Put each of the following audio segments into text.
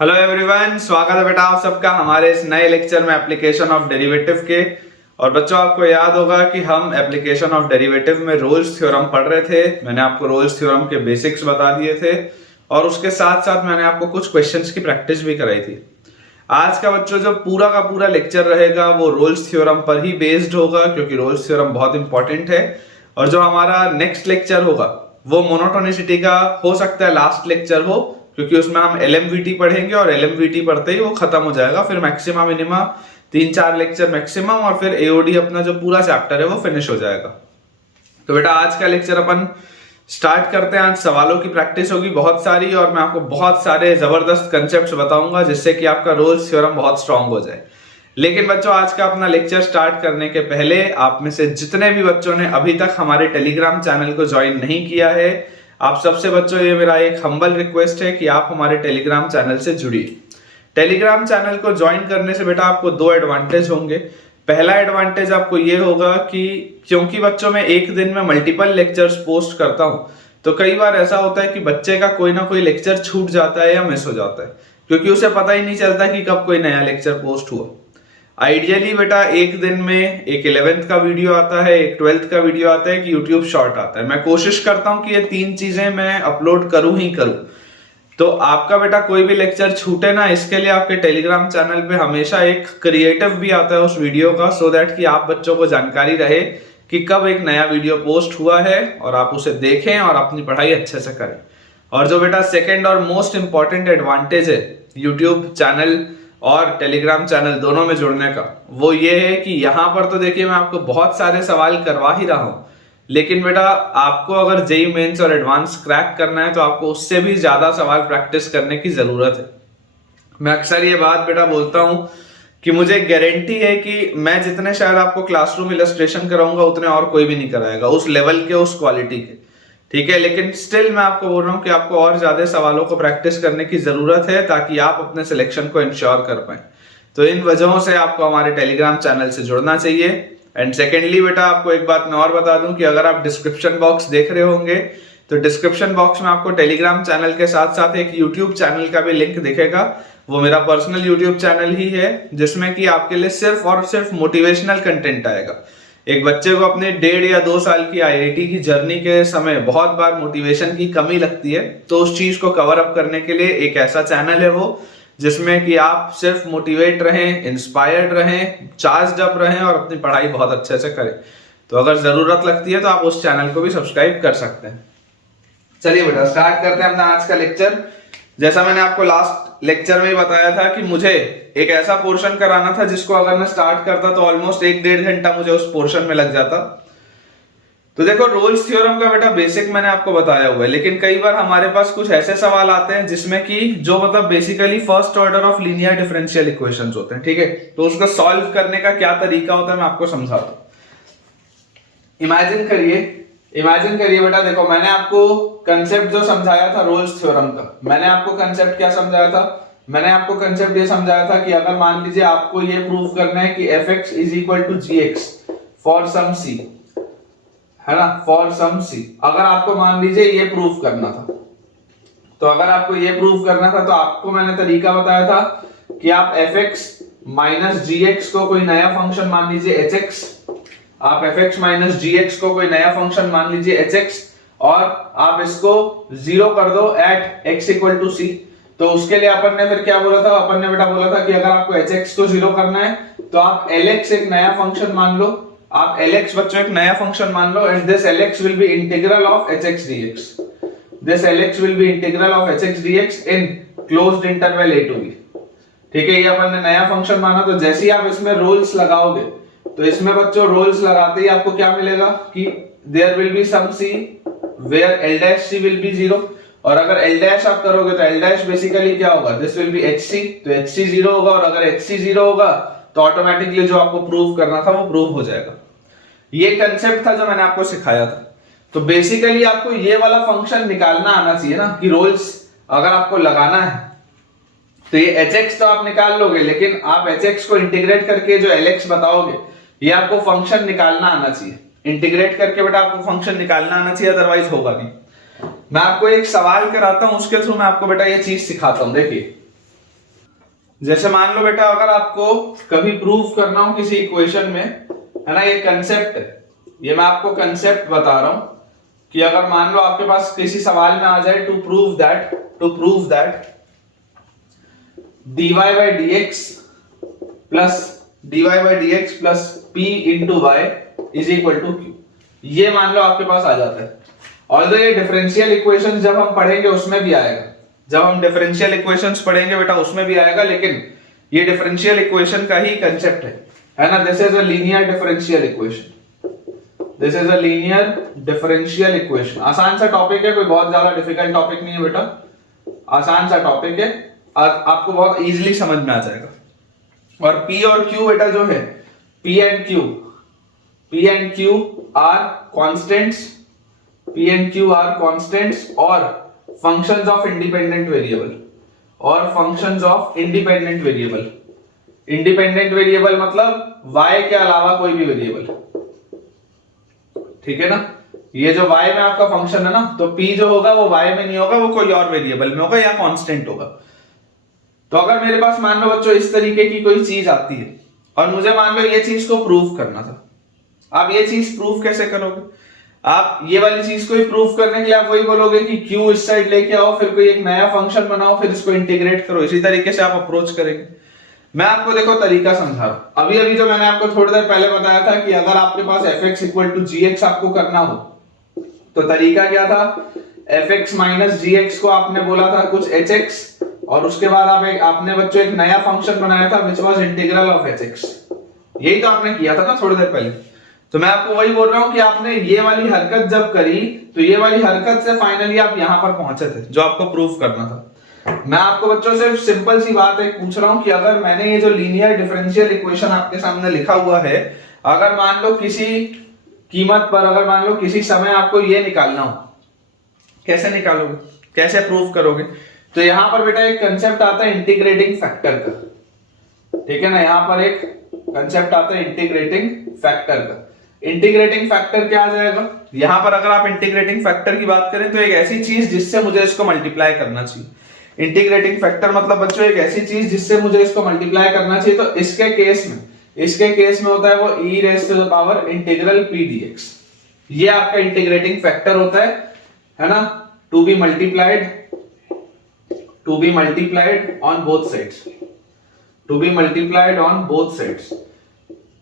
Hello everyone, स्वागत है बेटा आप सबका हमारे इस नए लेक्चर में एप्लीकेशन ऑफ डेरिवेटिव के। और बच्चों आपको याद होगा कि हम एप्लीकेशन ऑफ डेरिवेटिव में रोल्स थ्योरम पढ़ रहे थे। मैंने आपको रोल्स थ्योरम के बेसिक्स बता दिए थे और उसके साथ साथ मैंने आपको कुछ क्वेश्चंस की प्रैक्टिस भी कराई थी। आज का बच्चों जो पूरा का पूरा लेक्चर रहेगा वो रोल्स थ्योरम पर ही बेस्ड होगा, क्योंकि रोल्स थ्योरम बहुत इंपॉर्टेंट है। और जो हमारा नेक्स्ट लेक्चर होगा वो मोनोटोनिसिटी का हो सकता है लास्ट लेक्चर हो, क्योंकि उसमें हम एलएमवीटी पढ़ेंगे और एलएमवीटी पढ़ते ही वो खत्म हो जाएगा। फिर मैक्सिमम मिनिमम 3-4 लेक्चर मैक्सिमम और फिर एओडी अपना जो पूरा चैप्टर है वो फिनिश हो जाएगा। तो बेटा आज का लेक्चर अपन स्टार्ट करते हैं। आज सवालों की प्रैक्टिस होगी बहुत सारी और मैं आपको बहुत सारे जबरदस्त कंसेप्ट्स बताऊंगा जिससे कि आपका रोल्स थ्योरम बहुत स्ट्रांग हो जाए। लेकिन बच्चों आज का अपना लेक्चर स्टार्ट करने के पहले आप में से जितने भी बच्चों ने अभी तक हमारे टेलीग्राम चैनल को ज्वाइन नहीं किया है, आप सबसे बच्चों ये मेरा एक हम्बल रिक्वेस्ट है कि आप हमारे टेलीग्राम चैनल से जुड़िए। टेलीग्राम चैनल को ज्वाइन करने से बेटा आपको 2 एडवांटेज होंगे। पहला एडवांटेज आपको ये होगा कि क्योंकि बच्चों में एक दिन में मल्टीपल लेक्चर्स पोस्ट करता हूं, तो कई बार ऐसा होता है कि बच्चे का कोई ना कोई लेक्चर छूट जाता है या मिस हो जाता है, क्योंकि उसे पता ही नहीं चलता कि कब कोई नया लेक्चर पोस्ट हुआ। आइडियली बेटा एक दिन में एक 11th का वीडियो आता है, एक 12th का वीडियो आता है, एक यूट्यूब शॉर्ट आता है। मैं कोशिश करता हूं कि ये 3 चीजें मैं अपलोड करूं ही करूं। तो आपका बेटा कोई भी लेक्चर छूटे ना, इसके लिए आपके टेलीग्राम चैनल पे हमेशा एक क्रिएटिव भी आता है उस वीडियो का, सो दैट कि आप बच्चों को जानकारी रहे कि कब एक नया वीडियो पोस्ट हुआ है और आप उसे देखें और अपनी पढ़ाई अच्छे से करें। और जो बेटा सेकेंड और मोस्ट इंपॉर्टेंट एडवांटेज है यूट्यूब चैनल और टेलीग्राम चैनल दोनों में जुड़ने का, वो ये है कि यहाँ पर तो देखिए मैं आपको बहुत सारे सवाल करवा ही रहा हूं, लेकिन बेटा आपको अगर जेई मेंस और एडवांस क्रैक करना है तो आपको उससे भी ज्यादा सवाल प्रैक्टिस करने की जरूरत है। मैं अक्सर ये बात बेटा बोलता हूं कि मुझे गारंटी है कि मैं जितने शायद आपको क्लासरूम इलस्ट्रेशन कराऊंगा उतने और कोई भी नहीं कराएगा, उस लेवल के, उस क्वालिटी के, ठीक है। लेकिन स्टिल मैं आपको बोल रहा हूं कि आपको और ज्यादा सवालों को प्रैक्टिस करने की जरूरत है ताकि आप अपने सिलेक्शन को इंश्योर कर पाए। तो इन वजहों से आपको हमारे टेलीग्राम चैनल से जुड़ना चाहिए। एंड सेकेंडली बेटा आपको एक बात मैं और बता दूं कि अगर आप डिस्क्रिप्शन बॉक्स देख रहे होंगे तो डिस्क्रिप्शन बॉक्स में आपको टेलीग्राम चैनल के साथ साथ एक यूट्यूब चैनल का भी लिंक दिखेगा। वो मेरा पर्सनल यूट्यूब चैनल ही है जिसमें कि आपके लिए सिर्फ और सिर्फ मोटिवेशनल कंटेंट आएगा। एक बच्चे को अपने 1.5 या 2 साल की आईआईटी की जर्नी के समय बहुत बार मोटिवेशन की कमी लगती है, तो उस चीज को कवर अप करने के लिए एक ऐसा चैनल है वो जिसमें कि आप सिर्फ मोटिवेट रहें, इंस्पायर्ड रहें, चार्ज्ड अप रहें और अपनी पढ़ाई बहुत अच्छे से करें। तो अगर जरूरत लगती है तो आप उस चैनल को भी सब्सक्राइब कर सकते हैं। चलिए बेटा स्टार्ट करते हैं अपना आज का लेक्चर। जैसा मैंने आपको लास्ट लेक्चर में ही बताया था कि मुझे एक ऐसा पोर्शन कराना था जिसको अगर मैं स्टार्ट करता तो ऑलमोस्ट 1-1.5 घंटा मुझे उस पोर्शन में लग जाता। तो देखो रोल्स थ्योरम का बेटा बेसिक मैंने आपको बताया हुआ है, लेकिन कई बार हमारे पास कुछ ऐसे सवाल आते हैं जिसमें कि जो मतलब basically first order of linear differential equations होते हैं, ठीक है। तो उसको सॉल्व करने का क्या तरीका होता है मैं आपको समझाता हूं। इमेजिन करिए बेटा, देखो मैंने आपको कंसेप्ट जो समझाया था रोल्स थ्योरम का, मैंने आपको कंसेप्ट क्या समझाया था? मैंने आपको कंसेप्ट ये समझाया था कि अगर मान लीजिए आपको ये प्रूव करना है कि fx is equal to gx for some c, है ना, फॉर सम c, अगर आपको मान लीजिए ये प्रूव करना था, तो अगर आपको ये प्रूव करना था तो आपको मैंने तरीका बताया था कि आप fx माइनस gx को कोई नया फंक्शन मान लीजिए hx, आप fx माइनस gx को कोई नया फंक्शन मान लीजिए hx और आप इसको 0 कर दो at x equal to c। तो उसके लिए अपन ने फिर क्या बोला था? अपन ने बेटा बोला था कि अगर आपको hx को 0 करना है तो आप lx एक नया फंक्शन मान लो, आप lx बच्चों एक नया फंक्शन मान लो, and this lx will be integral of hx dx, this lx will be integral of hx dx in closed interval a to b, ठीक है। ये अपन ने नया फंक्शन माना। तो जैसे ही आप इसमें रूल्स लगाओगे तो इसमें बच्चों रूल्स लगाते ही आपको क्या मिलेगा कि there will be some c where l dash c will be 0, और अगर l डैश आप करोगे तो l डैश बेसिकली क्या होगा? दिस विल बी hc, तो hc 0 होगा, और अगर hc 0 होगा तो ऑटोमेटिकली जो आपको प्रूव करना था वो प्रूव हो जाएगा। ये कंसेप्ट था जो मैंने आपको सिखाया था। तो बेसिकली आपको ये वाला फंक्शन निकालना आना चाहिए ना, कि रोल्स अगर आपको लगाना है तो ये hx तो आप निकाल लोगे, लेकिन आप hx को इंटीग्रेट करके जो lx बताओगे ये आपको फंक्शन निकालना आना चाहिए। इंटीग्रेट करके बेटा आपको फंक्शन निकालना आना चाहिए, अदरवाइज होगा नहीं। मैं आपको एक सवाल कराता हूं, उसके थ्रू मैं आपको बेटा ये चीज सिखाता हूं। देखिए जैसे मान लो बेटा अगर आपको कभी प्रूव करना हो किसी इक्वेशन में, है ना, ये कंसेप्ट है, ये मैं आपको कंसेप्ट बता रहा हूं कि अगर मान लो आपके पास किसी सवाल में आ जाए to prove that dy by dx plus p into y is equal to q, ये मान लो आपके पास आ जाता है। ऑल्दो ये डिफरेंशियल इक्वेशन जब हम पढ़ेंगे उसमें भी आएगा, जब हम डिफरेंशियल इक्वेशंस पढ़ेंगे बेटा उसमें भी आएगा, लेकिन ये डिफरेंशियल इक्वेशन का ही कंसेप्ट है ना। This is a linear differential equation, this is a linear differential equation. आसान सा टॉपिक है, कोई बहुत ज्यादा डिफिकल्ट टॉपिक नहीं है बेटा, आसान सा टॉपिक है, आपको बहुत इजीली समझ में आ जाएगा। और P और Q बेटा जो है, P and Q are constants, P and Q are constants और फंक्शंस ऑफ इंडिपेंडेंट वेरिएबल, और functions of independent variable. Independent variable मतलब y के अलावा कोई भी वेरिएबल, ठीक है ना। ये जो y में आपका फंक्शन है ना, तो p जो होगा वो y में नहीं होगा, वो कोई और वेरिएबल में होगा या कांस्टेंट होगा। तो अगर मेरे पास मान लो बच्चों इस तरीके की कोई चीज आती है और मुझे मान लो ये चीज को प्रूव करना था, आप ये चीज प्रूव कैसे करोगे? आप ये वाली चीज को ही प्रूव करने के लिए आप वही बोलोगे कि q इस साइड लेके आओ, फिर कोई एक नया फंक्शन बनाओ, फिर इसको इंटीग्रेट करो, इसी तरीके से आप अप्रोच करेंगे। मैं आपको देखो तरीका समझा रहा हूं। अभी जो मैंने आपको थोड़ी देर पहले बताया था कि अगर आपके पास fx इक्वल टू gx आपको करना हो तो तरीका क्या था, fx माइनस gx को आपने बोला था कुछ hx, और उसके बाद आपने बच्चों एक नया फंक्शन बनाया था which was integral of hx। यही तो आपने किया था ना थोड़ी देर पहले। तो मैं आपको वही बोल रहा हूं कि आपने ये वाली हरकत जब करी तो ये वाली हरकत से फाइनली आप यहां पर पहुंचे थे जो आपको प्रूफ करना था। मैं आपको बच्चों से सिंपल सी बात एक पूछ रहा हूं कि अगर मैंने ये जो लीनियर डिफरेंशियल इक्वेशन आपके सामने लिखा हुआ है, अगर मान लो किसी कीमत पर, अगर मान लो किसी समय आपको ये निकालना हो, कैसे निकालोगे, कैसे प्रूफ करोगे? तो यहां पर बेटा एक कंसेप्ट आता है इंटीग्रेटिंग फैक्टर का, ठीक है ना। यहां पर एक कंसेप्ट आता है इंटीग्रेटिंग फैक्टर का। इंटीग्रेटिंग फैक्टर क्या आ जाएगा यहां पर? अगर आप इंटीग्रेटिंग फैक्टर की बात करें तो एक ऐसी चीज जिससे मुझे इसको मल्टीप्लाई करना चाहिए। इंटीग्रेटिंग फैक्टर मतलब बच्चों एक ऐसी चीज जिससे मुझे इसको मल्टीप्लाई करना चाहिए। तो इसके केस में होता है वो e raise to the power integral p dx। ये आपका इंटीग्रेटिंग फैक्टर होता है ना, to be multiplied on both sides, to be multiplied on both sides.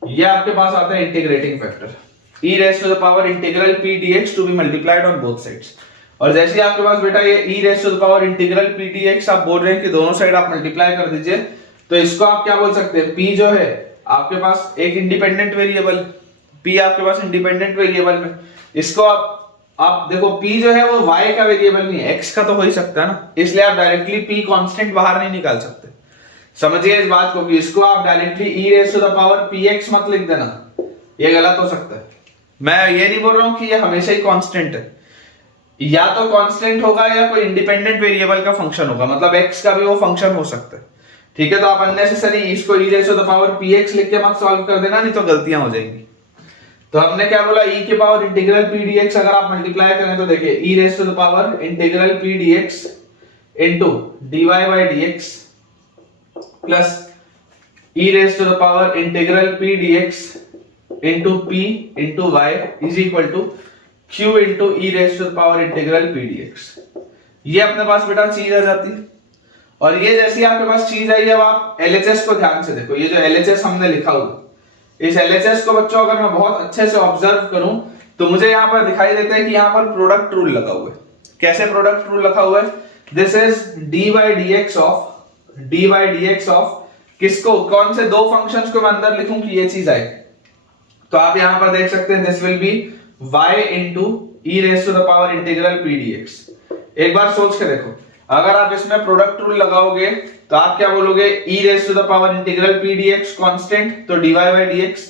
ये आपके पास आता है integrating factor, e raise to the power integral p dx to be multiplied on both sides. और जैसे ही आपके पास बेटा ये e raise to the power integral p dx आप बोल रहे हैं कि दोनों साइड आप मल्टीप्लाई कर दीजिए, तो इसको आप क्या बोल सकते हैं, p जो है आपके पास एक इंडिपेंडेंट वेरिएबल, p आपके पास इंडिपेंडेंट वेरिएबल में, इसको आप देखो p जो है वो y का वेरिएबल नहीं है, x का तो हो ही सकता है ना, इसलिए आप डायरेक्टली p कांस्टेंट बाहर नहीं निकाल सकते। समझिए इस बात को कि इसको आप directly e raise to the power px मत लिख देना, ये गलत हो सकता है। मैं ये नहीं बोल रहा हूं कि ये हमेशा ही कांस्टेंट है, या तो कांस्टेंट होगा या कोई इंडिपेंडेंट वेरिएबल का फंक्शन होगा, मतलब x का भी वो फंक्शन हो सकता है, ठीक है। तो आप अननेसेसरी इसको e raise to the power px लिख के मत सॉल्व कर देना, नहीं तो गलतियां हो जाएंगी। तो हमने क्या बोला, e के पावर इंटीग्रल p dx अगर आप मल्टीप्लाई करें तो देखिए e raise to the power integral p dx into dy by dx plus e raise to the power integral p dx into p into y is equal to q into e raise to the power integral p dx। ये अपने पास बेटा चीज आ जाती है। और ये जैसी आपके पास चीज आई है, अब आप LHS को ध्यान से देखो, ये जो LHS हमने लिखा हुआ, इस LHS को बच्चों अगर मैं बहुत अच्छे से ऑब्जर्व करूं तो मुझे यहाँ पर दिखाई देता है कि यहाँ पर प्रोडक्ट रूल लगा हुआ है। कैसे प्रोडक्ट रूल लगा हुआ है? This is dy dx of किसको, कौन से दो फंक्शंस को मैं अंदर लिखूं कि ये चीज आए। तो आप यहाँ पर देख सकते हैं this will be y into e raise to the power integral p dx। एक बार सोच के देखो, अगर आप इसमें प्रोडक्ट रूल लगाओगे तो आप क्या बोलोगे, e raise to the power integral p dx constant, तो dy by dx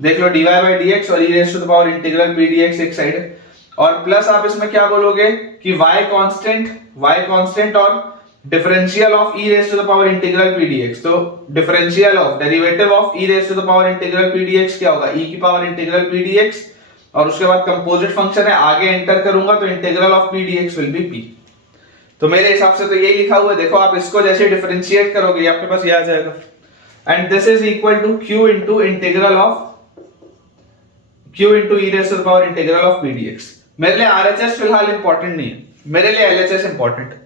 देख लो, dy by dx और e raise to the power integral p dx एक साइड है, और प्लस आप इसमें क्या बोलोगे कि y कांस्टेंट और differential of e raise to the power integral p dx। तो differential of derivative of e raise to the power integral p dx क्या होगा, e की पावर इंटीग्रल p dx, और उसके बाद कंपोजिट फंक्शन है, आगे एंटर करूंगा तो integral of p dx will be p। तो मेरे हिसाब से तो यही लिखा हुआ है, देखो आप इसको जैसे डिफरेंशिएट करोगे आपके पास ये आ जाएगा, and this is equal to q into integral of q into e raise to the power integral of p dx। मेरे लिए RHS फिलहाल इंपॉर्टेंट नहीं है, मेरे लिए LHS इंपॉर्टेंट है।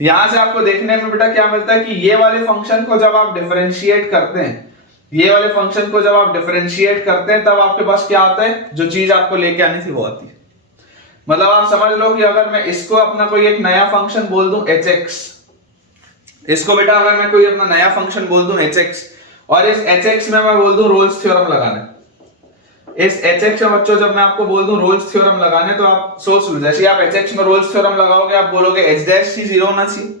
यहां से आपको देखने में बेटा क्या मिलता है कि ये वाले फंक्शन को जब आप डिफरेंशिएट करते हैं, ये वाले फंक्शन को जब आप डिफरेंशिएट करते हैं तब आपके पास क्या आता है, जो चीज आपको लेके आनी थी वो आती है। मतलब आप समझ लो कि अगर मैं इसको अपना कोई एक नया फंक्शन बोल दूं hx, इसको बेटा अगर मैं कोई अपना नया फंक्शन बोल दूं hx, और इस hx में मैं बोल दूं रोल्स थ्योरम लगाने, इस hx में बच्चों जब मैं आपको बोल दूं रोल्स थ्योरम लगाने, तो आप सोच लो जैसे आप hx में रोल्स थ्योरम लगाओगे आप बोलोगे h डैश c 0 होना चाहिए।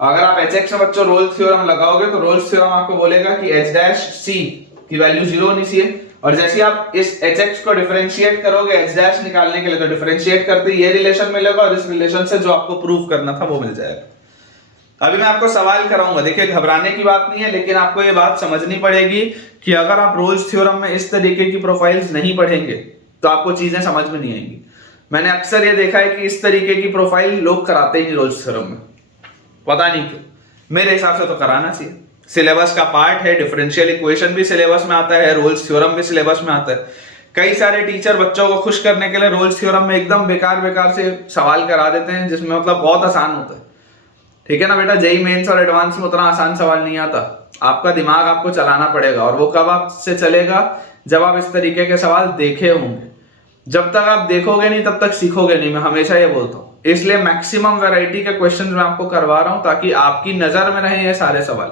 अगर आप hx में बच्चों रोल्स थ्योरम लगाओगे तो रोल्स थ्योरम आपको बोलेगा कि h डैश c की वैल्यू 0 होनी चाहिए, और जैसे आप इस hx को डिफरेंशिएट करोगे h डैश निकालने के लिए तो डिफरेंशिएट करते ये रिलेशन मिलेगा, और इस रिलेशन से जो आपको प्रूव करना था वो मिल जाएगा। अभी मैं आपको सवाल कराऊंगा, देखिए घबराने की बात नहीं है, लेकिन आपको ये बात समझनी पड़ेगी कि अगर आप रोल्स थ्योरम में इस तरीके की प्रोफाइल्स नहीं पढ़ेंगे तो आपको चीजें समझ में नहीं आएंगी। मैंने अक्सर ये देखा है कि इस तरीके की प्रोफाइल लोग कराते ही नहीं रोल्स थ्योरम में, पता नहीं क्यों। मेरे हिसाब से तो कराना चाहिए, सिलेबस का पार्ट है, डिफरेंशियल इक्वेशन भी सिलेबस में आता है, रोल्स थ्योरम भी सिलेबस में आता है। कई सारे टीचर बच्चों को खुश करने के लिए रोल्स थ्योरम में एकदम बेकार बेकार से सवाल करा देते हैं, जिसमें मतलब बहुत आसान होता है। ठीक है ना बेटा, जेईई मेंस और एडवांस में उतना आसान सवाल नहीं आता, आपका दिमाग आपको चलाना पड़ेगा, और वो कब आपसे चलेगा, जब आप इस तरीके के सवाल देखे होंगे। जब तक आप देखोगे नहीं तब तक सीखोगे नहीं, मैं हमेशा ये बोलता हूँ। इसलिए मैक्सिमम वैरायटी के क्वेश्चंस मैं आपको करवा रहा हूँ ताकि आपकी नजर में रहे ये सारे सवाल,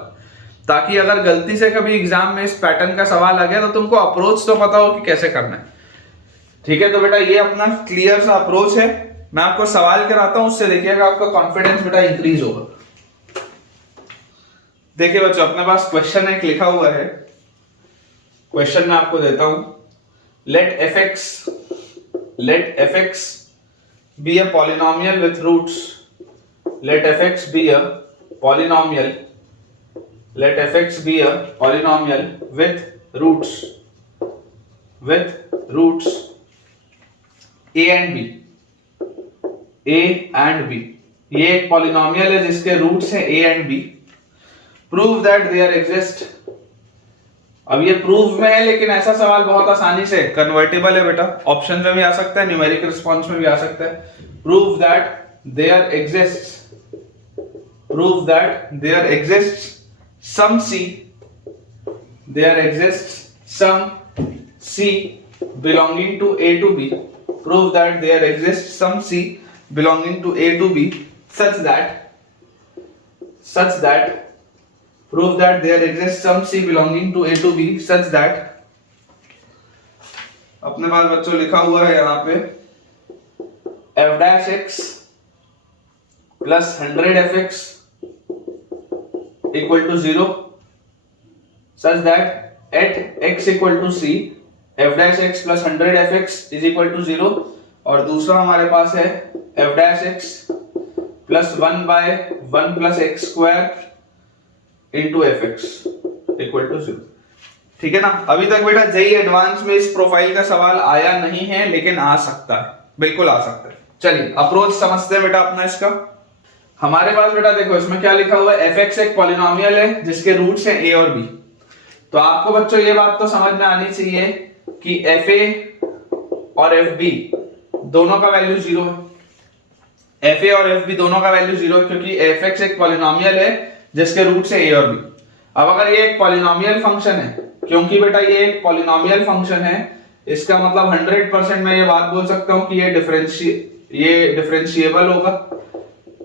ताकि अगर गलती से कभी एग्जाम में इस पैटर्न का सवाल आ गया तो तुमको अप्रोच तो पता हो कि कैसे करना है। ठीक है, तो बेटा ये अपना क्लियर सा अप्रोच है। मैं आपको सवाल कराता हूं, उससे देखिएगा आपका कॉन्फिडेंस बेटा इंक्रीज होगा। देखिए बच्चों, अपने पास क्वेश्चन एक लिखा हुआ है, क्वेश्चन मैं आपको देता हूं। Let fx be a polynomial with roots, let fx be a polynomial with roots a and b। ये एक पॉलिनोमियल है जिसके रूट्स हैं a and b। Prove that there exist. अब ये प्रूव में है, लेकिन ऐसा सवाल बहुत आसानी से कन्वर्टेबल है बेटा, ऑप्शन में भी आ सकता है, न्यूमेरिक रिस्पांस में भी आ सकता है। Prove that there exists some c belonging to a to b। prove that there exists some c belonging to a to b such that prove that there exists some c belonging to a to b such that, अपने पास बच्चों लिखा हुआ है यहाँ पे f dash x plus 100fx equal to 0 such that at x equal to c f dash x plus 100fx is equal to 0। और दूसरा हमारे पास है f dash x plus 1 by 1 plus x square into fx equal to 0। ठीक है ना। अभी तक बेटा जेईई एडवांस में इस प्रोफाइल का सवाल आया नहीं है, लेकिन आ सकता है, बिल्कुल आ सकता है। चलिए अप्रोच समझते हैं बेटा अपना इसका। हमारे पास बेटा देखो इसमें क्या लिखा हुआ है, fx एक पॉलिनोमियल है जिसके रूट्स हैं a और b। तो आपको बच्चों ये बात तो समझ में आनी चाहिए कि fa और fb दोनों का वैल्यू 0 है। fa और fb दोनों का वैल्यू 0 है क्योंकि fx एक पॉलिनोमियल है जिसके रूट्स है a और b। अब अगर ये एक पॉलिनोमियल फंक्शन है, क्योंकि बेटा ये एक पॉलिनोमियल फंक्शन है, इसका मतलब 100% मैं ये बात बोल सकता हूं कि ये डिफरेंशिएबल होगा।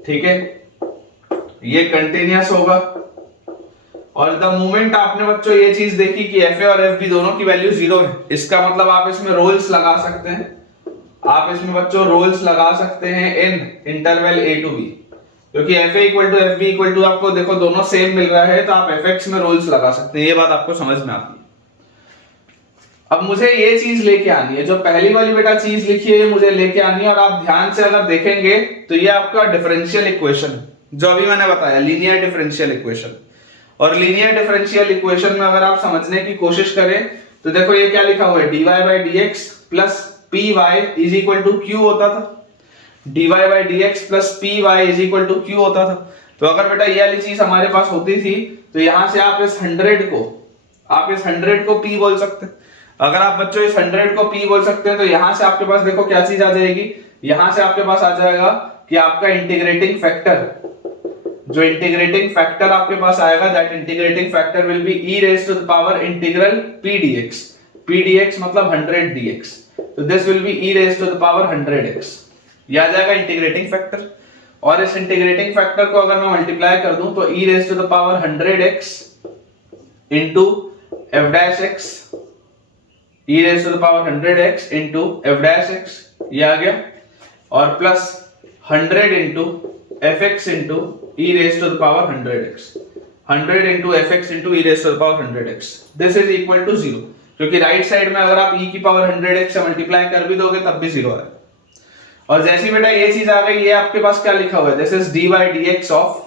ठीक है, ये कंटिन्यूअस होगा। और द मोमेंट आपने बच्चों ये चीज देखी कि fa और fb दोनों की वैल्यू 0 है, इसका मतलब आप इसमें रोल्स लगा सकते हैं। आप इसमें बच्चों रोल्स लगा सकते हैं in interval a to b, क्योंकि fa equal to fb equal to आपको देखो दोनों सेम मिल रहा है, तो आप fx में रोल्स लगा सकते हैं। ये बात आपको समझ में आती है। अब मुझे ये चीज लेके आनी है, जो पहली वाली बेटा चीज लिखी है ये मुझे लेके आनी है। और आप ध्यान से अगर देखेंगे तो ये आपका डिफरेंशियल इक्वेशन जो अभी मैंने बताया, लीनियर डिफरेंशियल इक्वेशन। और लीनियर डिफरेंशियल इक्वेशन में अगर आप समझने की कोशिश करें तो देखो ये क्या लिखा हुआ है, dy by dx प्लस py is equal to q होता था। dy by dx plus p y is equal to q होता था। तो अगर बेटा ये वाली चीज हमारे पास होती थी तो यहां से आप इस 100 को p बोल सकते हैं। अगर आप बच्चों इस 100 को p बोल सकते हैं तो यहां से आपके पास देखो क्या चीज आ जाएगी, यहां से आपके पास आ जाएगा कि आपका इंटीग्रेटिंग फैक्टर, जो इंटीग्रेटिंग फैक्टर आपके पास आएगा that integrating factor will be e raise to the power integral p dx मतलब 100 dx। तो this will be e raise to the power 100x, ये आ जाएगा इंटीग्रेटिंग फैक्टर। और इस इंटीग्रेटिंग फैक्टर को अगर मैं मल्टीप्लाई कर दूं तो e raise to the power 100x into f dash x, e raise to the power 100x into f dash x, ये आ गया, और plus 100 into fx into e raise to the power 100x, 100 into fx into e raise to the power 100x, this is equal to 0, क्योंकि right side में अगर आप e की power 100x से मल्टीप्लाई कर भी दोगे तब भी 0 आएगा। और जैसे ही बेटा ये चीज आ गई, ये आपके पास क्या लिखा हुआ है, this is dy dx of,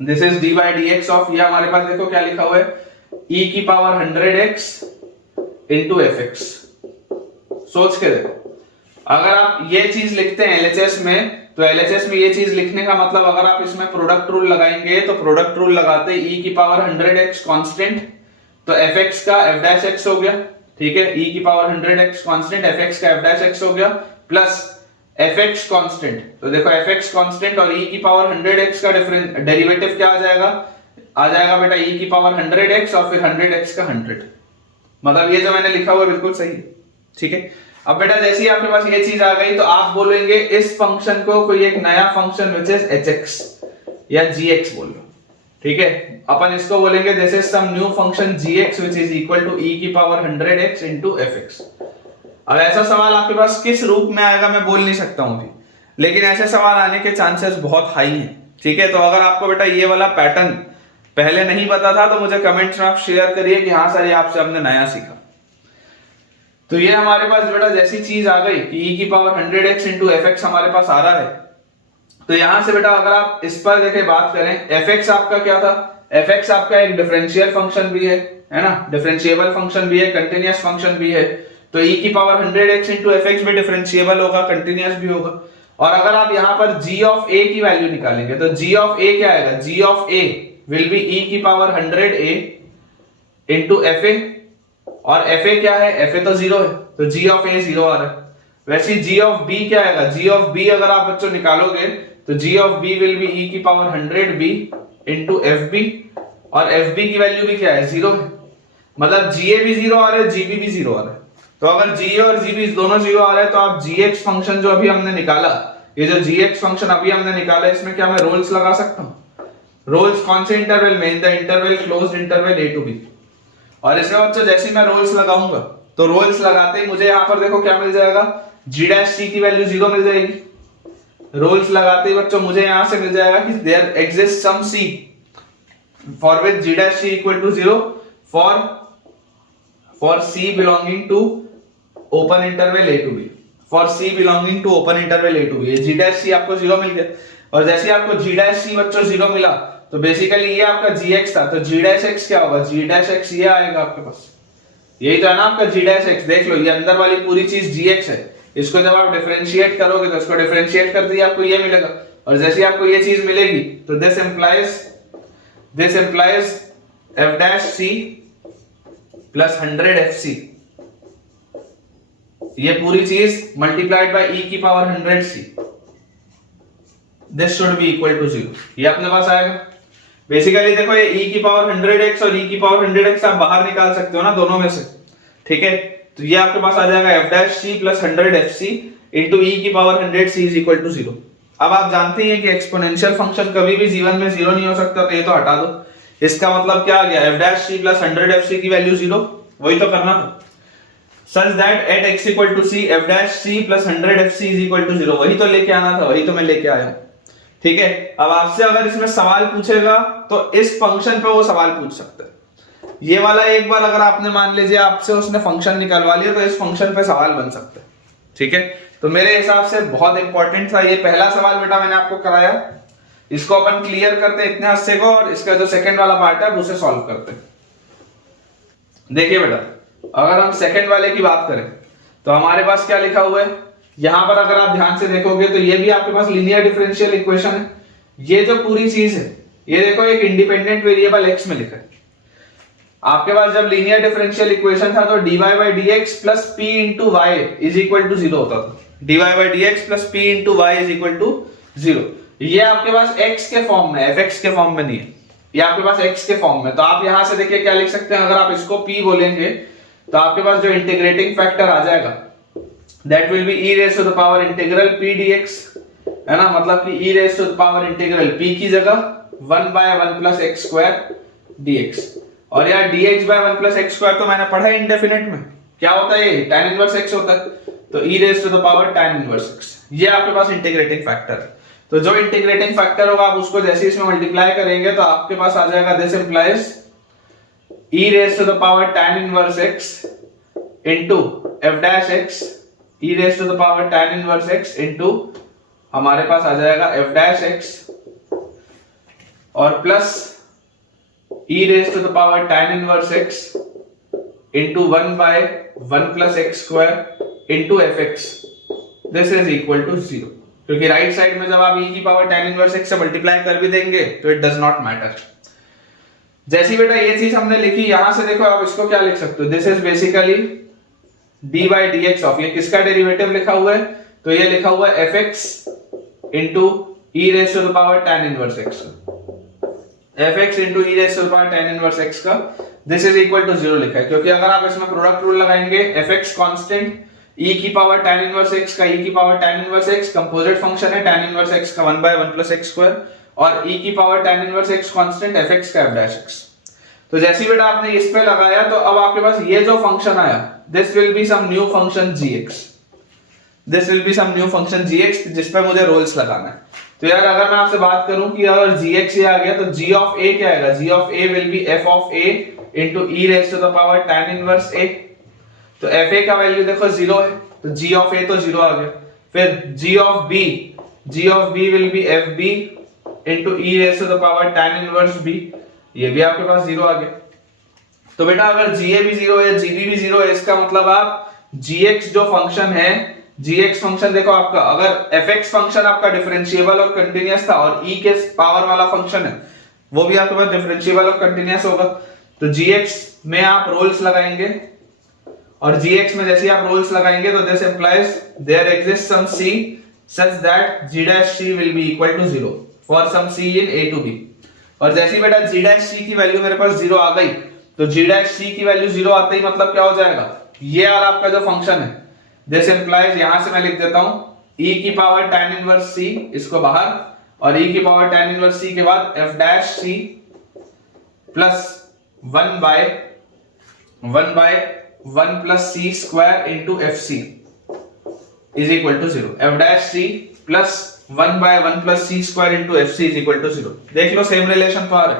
this is dy dx of, ये हमारे पास देखो क्या लिखा हुआ है, e की पावर 100x इनटू fx। सोच के देखो, अगर आप ये चीज लिखते हैं LHS में, तो LHS में ये चीज लिखने का मतलब अगर आप इसमें प्रोडक्ट रूल लगाएंगे तो प्रोडक्ट रूल लगाते e की पावर 100x कांस्टेंट, तो fx का f डैश x हो गया, ठीक है, e की पावर 100x कांस्टेंट, fx का f डैश x हो गया, प्लस fx कांस्टेंट, तो देखो fx कांस्टेंट और e की पावर 100x का डेरिवेटिव क्या आ जाएगा बेटा e की पावर 100x और फिर 100x का 100, मतलब ये जो मैंने लिखा हुआ बिल्कुल सही है, ठीक है। अब बेटा जैसे ही आपके पास ये चीज आ गई तो आप बोलेंगे इस फंक्शन को कोई एक नया फंक्शन विच इज hx या gx बोल लो, ठीक है, अपन इसको बोलेंगे this is some new function gx which is equal to e की पावर 100x इनटू fx। अब ऐसा सवाल आपके पास किस रूप में आएगा मैं बोल नहीं सकता हूं, लेकिन ऐसे सवाल आने के चांसेस बहुत हाई हैं, ठीक है। तो अगर आपको बेटा ये वाला पैटर्न पहले नहीं पता था तो मुझे कमेंट्स में आप शेयर करिए कि हाँ सर ये आपसे हमने नया सीखा। तो ये हमारे पास बेटा जैसी चीज आ गई कि e की पावर 100x इनटू fx हमारे पास आ रहा है, तो यहां से बेटा अगर आप इस पर देखें बात करें, fx आपका क्या था, fx आपका एक डिफरेंशियल फंक्शन भी है ना, डिफरेंशिएबल फंक्शन भी है, कंटीन्यूअस फंक्शन भी है, तो e की पावर 100x इनटू fx भी डिफरेंशिएबल होगा, कंटीन्यूअस भी होगा। और अगर आप यहां पर g ऑफ a की वैल्यू निकालेंगे तो g ऑफ a क्या आएगा, g of a will be e की पावर 100a इनटू fa, और fa क्या है, fa तो 0 है, तो g ऑफ a 0 आ रहा है। वैसे g ऑफ b क्या आएगा, g ऑफ b अगर आप बच्चों निकालोगे तो g of b will be e की पावर 100b इनटू fb, और fb की वैल्यू भी क्या है, 0 है, मतलब ga भी 0 आ रहा है, gb भी 0 आ रहा है। तो अगर ga और gb दोनों 0 आ रहा है तो आप gx फंक्शन जो अभी हमने निकाला, ये जो gx फंक्शन अभी हमने निकाला, इसमें क्या मैं रोल्स लगा सकता हूं, रोल्स कौन से इंटरवल में, in the interval closed interval a to b। और इसमें बच्चों जैसे मैं रोल्स लगाऊंगा तो रोल्स लगाते ही मुझे यहां पर देखो क्या मिल जाएगा, g डैश c की वैल्यू 0 मिल जाएगी। रोल्स लगाते ही बच्चों मुझे यहां से मिल जाएगा कि there exist some c for which g dash c equal to 0 for c belonging to open interval a to b, for c belonging to open interval a to b, g dash c आपको 0 मिल गया। और जैसे आपको g dash c बच्चों 0 मिला तो basically ये आपका gx था, तो g डैश x क्या होगा, g डैश x ये आएगा आपके पास, यही तो है ना आपका g डैश x। देख लो ये अंदर वाली पूरी चीज gx है, इसको जब आप डिफरेंशिएट करोगे तो इसको डिफरेंशिएट कर दिए आपको ये मिलेगा, और जैसे ही आपको ये चीज मिलेगी तो this implies f dash c plus 100 fc, ये पूरी चीज मल्टीप्लाइड बाय e की power 100c, this should be equal to 0, ये अपने पास आएगा। बेसिकली देखो ये e की पावर 100x और e की पावर 100x आप बाहर निकाल सकते हो ना दोनों में से, ठीक है। तो ये आपके पास आ जाएगा f dash c plus 100 fc into e की power 100c is equal to 0। अब आप जानते हैं कि एक्सपोनेंशियल फंक्शन कभी भी जीवन में 0 नहीं हो सकता, तो ये तो हटा दो, इसका मतलब क्या आ गया, f dash c plus 100 fc की वैल्यू 0, वही तो करना था, such that at x equal to c f dash c plus 100 fc is equal to 0, वही तो लेके आना था, वही तो मैं लेके आया, ठीक है। अब आपसे अगर इसमें सवाल पूछेगा तो इस फंक्शन पे वो सवाल पूछ सकता है, ये वाला एक बार अगर आपने मान लीजिए आपसे उसने फंक्शन निकलवा लिया तो इस फंक्शन पे सवाल बन सकता है, ठीक है। तो मेरे हिसाब से बहुत इंपॉर्टेंट था ये पहला सवाल बेटा मैंने आपको कराया, इसको अपन क्लियर करते इतने हिस्से को, और इसका जो सेकंड वाला पार्ट है उसे सॉल्व करते। देखिए बेटा अगर हम सेकंड वाले की बात करें तो हमारे पास क्या लिखा हुआ है यहां पर अगर आप ध्यान से देखोगे तो ये भी आपके पास लीनियर डिफरेंशियल इक्वेशन है। ये जो पूरी चीज है ये देखो एक इंडिपेंडेंट वेरिएबल x में लिखा है। आपके पास जब लीनियर डिफरेंशियल इक्वेशन था तो dy by dx plus p into y is equal to 0 होता था। dy by dx plus p into y is equal to 0। ये आपके पास x के फॉर्म में, fx के फॉर्म में नहीं है, ये आपके पास x के फॉर्म में। तो आप यहां से देखिए क्या लिख सकते हैं, अगर आप इसको p बोलेंगे तो आपके पास जो इंटीग्रेटिंग फैक्टर आ जाएगा that will be e raised to the power integral p dx, है ना, मतलब कि e raised to the power integral p की जगह 1 by 1 plus x square dx। और यार dx by 1 plus x square तो मैंने पढ़ा है इंडेफिनिट में, क्या होता है ये, tan इनवर्स x होता है, तो e raised to the power tan inverse x, ये आपके पास इंटीग्रेटिंग फैक्टर है। तो जो इंटीग्रेटिंग फैक्टर होगा आप उसको जैसे इसमें मल्टीप्लाई करेंगे तो आपके पास आ जाएगा this implies e raised to the power tan inverse x into f dash x, e raised to the power tan inverse x into हमारे पास आ जाएगा f dash x और plus e raised to the power tan inverse x into 1 by 1 plus x square into fx, this is equal to 0। क्योंकि right side में जब आप e की power tan inverse x से मल्टीप्लाई कर भी देंगे तो इट डज नॉट मैटर। जैसी बेटा ये चीज हमने लिखी, यहां से देखो आप इसको क्या लिख सकते हो, this is basically d by dx of, ये किसका डेरिवेटिव लिखा हुआ है, तो ये लिखा हुआ है fx into e raised to the power tan inverse x, fx into e raised to the power tan inverse x का दिस इज इक्वल टू 0 लिखा है। क्योंकि अगर आप इसमें प्रोडक्ट रूल लगाएंगे fx कांस्टेंट, e की पावर tan इनवर्स x का e की power tan inverse x composite function है, tan इनवर्स x का 1 by 1 plus x स्क्वायर, और e की power tan inverse x constant fx का f dash x। तो जैसे बेटा आपने इस पे लगाया तो अब आपके पास ये जो फंक्शन आया this will be some new function gx, this will be some new function gx जिस पे मुझे रोल्स लगाना है। तो यार अगर मैं आपसे बात करूं कि अगर gx ये आ गया तो g of a क्या आएगा, g of a will be f of a into e raised to the power tan inverse a। तो fa का वैल्यू देखो 0 है तो g of a तो 0 आ गया। फिर g of b will be fb into e raised to the power tan inverse b, ये भी आपके पास 0 आ गया। तो बेटा अगर ga भी 0 है gb भी 0 है, इसका मतलब आप gx जो फंक्शन है, gx फंक्शन देखो आपका, अगर fx फंक्शन आपका डिफरेंशिएबल और कंटीन्यूअस था और e के पावर वाला फंक्शन है वो भी आपके पास डिफरेंशिएबल और कंटीन्यूअस होगा, तो gx में आप रोल्स लगाएंगे और gx में जैसे आप रोल्स लगाएंगे तो this implies there exist some c such that g dash c will be equal to 0 for some c in a to b। और जैसे ही बेटा g dash c की वैल्यू मेरे पास 0 आ गई तो g dash c की वैल्यू 0 आते ही मतलब क्या हो जाएगा, ये वाला आपका जो फंक्शन है दिस इंप्लाइज, यहां से मैं लिख देता हूं e की पावर tan इनवर्स c, इसको बाहर, और e की पावर tan इनवर्स c के बाद f dash c plus 1 by 1 plus c square into fc is equal to 0, f dash c plus 1 by 1 plus c square into fc is equal to 0। देख लो same relation तो आ रहा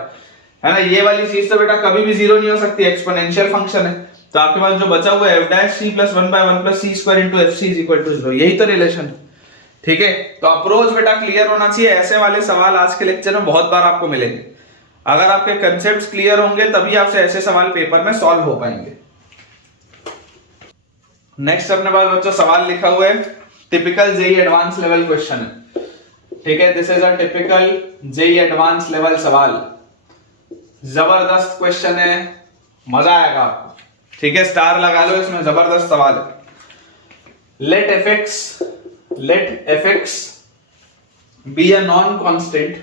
है ना। ये वाली चीज तो बेटा कभी भी 0 नहीं हो सकती, एक्सपोनेंशियल फंक्शन है, तो आपके पास जो बचा हुआ है f dash c plus 1 by 1 plus c square into fc is equal to 0, यही तो रिलेशन है। ठीक है, तो अप्रोच बेटा क्लियर होना चाहिए। ऐसे वाले सवाल आज के लेक्चर में बहुत बार आपको मिलेंगे, अगर आपके कंसेप्ट्स क्लियर होंगे तभी आपसे ऐसे सवाल पेपर में सॉल्व हो पाएंगे। नेक्स्ट अपने पास बच्चों सवाल लिखा हुआ है, typical JEE advance level question है। ठीक है, this is a typical JEE advance level सवाल, जबरदस्त क्वेश्चन है, मजा आएगा आपको। ठीक है, स्टार लगा लो इसमें, जबरदस्त सवाल है। Let fx be a non-constant,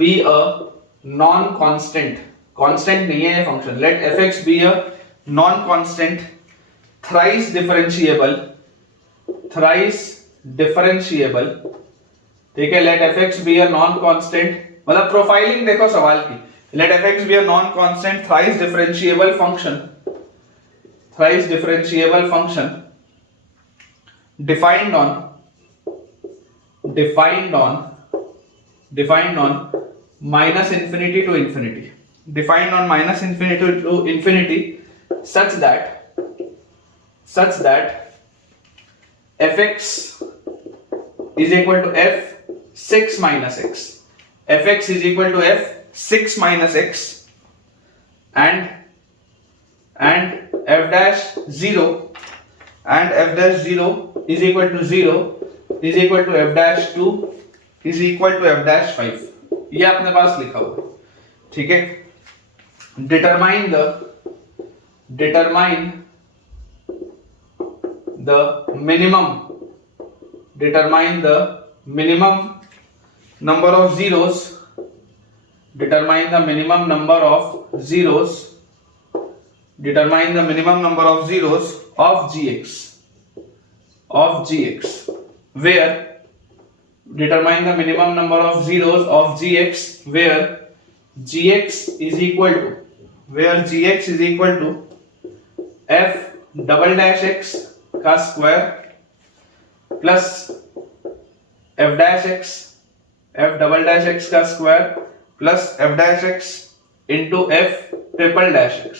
be a non-constant, constant नहीं है ये function, let fx be a non-constant thrice differentiable, ठीक है, let fx be a non-constant, मतलब प्रोफाइलिंग देखो सवाल की, let fx be a non-constant thrice differentiable function defined on minus infinity to infinity, defined on minus infinity to infinity such that fx is equal to f6 minus x, fx is equal to f6 minus x and f dash 0 and f dash 0 is equal to 0 is equal to f dash 2 is equal to f dash 5, ये अपने पास लिखा हुआ है, ठीक है। Determine the minimum number of zeros, determine the minimum number of zeros of gx, where determine the minimum number of zeros of gx where gx is equal to f double dash x का square plus f dash x का square plus f dash x into f triple dash x,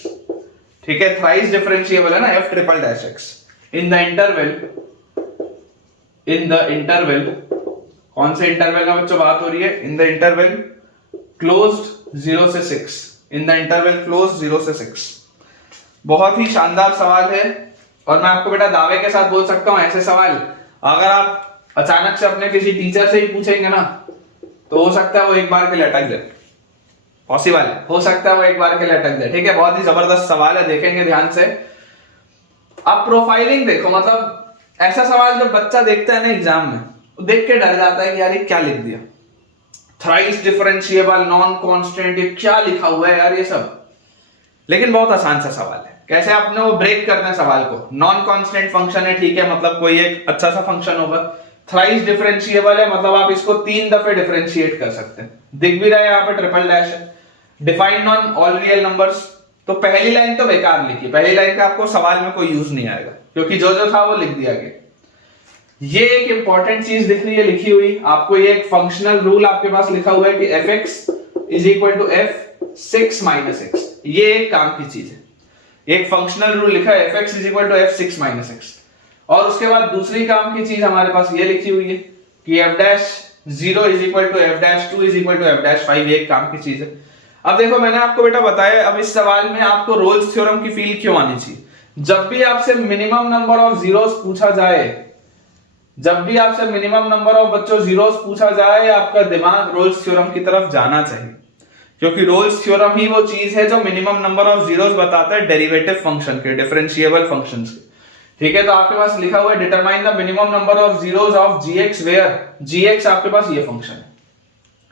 ठीक है। Thrice differentiable है ना f triple dash x in the interval, कौन से interval का बच्चों बात हो रही है? इन द इंटरवल क्लोज्ड 0 से 6, बहुत ही शानदार सवाल है और मैं आपको बेटा दावे के साथ बोल सकता हूं ऐसे सवाल अगर आप अचानक से अपने किसी टीचर से ही पूछेंगे ना तो हो सकता है वो एक बार के लिए अटक जाए, पॉसिबल है, हो सकता है वो एक बार के लिए अटक जाए, ठीक है। बहुत ही जबरदस्त सवाल है, देखेंगे ध्यान से। अब प्रोफाइलिंग देखो, मतलब ऐसा सवाल जब बच्चा देखता है ना एग्जाम में तो देख के डर जाता है कि यार ये क्या लिख दिया, थ्राइस डिफरेंशिएबल, नॉन कांस्टेंट, ये क्या लिखा हुआ है यार ये सब। लेकिन बहुत आसान सा सवाल है, कैसे आपने वो ब्रेक करना है सवाल को। नॉन कांस्टेंट फंक्शन है, ठीक है, मतलब कोई एक अच्छा सा फंक्शन होगा। थ्राइस डिफरेंशिएबल है, मतलब आप इसको 3 दफे डिफरेंशिएट कर सकते हैं। दिख भी रहा है यहाँ पे ट्रिपल डैश है। Defined on all real numbers, तो पहली लाइन तो बेकार लिखी, पहली लाइन का आपको सवाल में कोई यूज नहीं आएगा क्योंकि जो जो था वो लिख दिया गया। ये एक इंपॉर्टेंट चीज दिख रही है लिखी हुई आपको, ये एक फंक्शनल रूल आपके पास लिखा हुआ है कि fx is equal to f6 minus x, ये एक काम की चीज है। एक फंक्शनल रूल लिखा है fx is equal to f6 minus x, और उसके बाद दूसरी काम की चीज हमारे पास ये लिखी हुई है कि f'0 is equal to f'2 is equal to f'5, ये एक काम की चीज है। अब देखो मैंने आपको बेटा बताया, अब इस सवाल में आपको रोल्स थ्योरम की फील क्यों आनी चाहिए। जब भी आपसे मिनिमम नंबर ऑफ जीरोस पूछा जाए, जब भी आपसे मिनिमम नंबर ऑफ बच्चों जीरोस पूछा जाए, आपका दिमाग रोल्स थ्योरम की तरफ जाना चाहिए, क्योंकि रोल्स थ्योरम ही वो चीज है जो मिनिमम नंबर ऑफ जीरोस बताता है डेरिवेटिव फंक्शन के, डिफरेंशिएबल फंक्शंस के, ठीक है। तो आपके पास लिखा हुआ है determine the minimum number of zeros of g x where g x आपके पास ये फंक्शन है,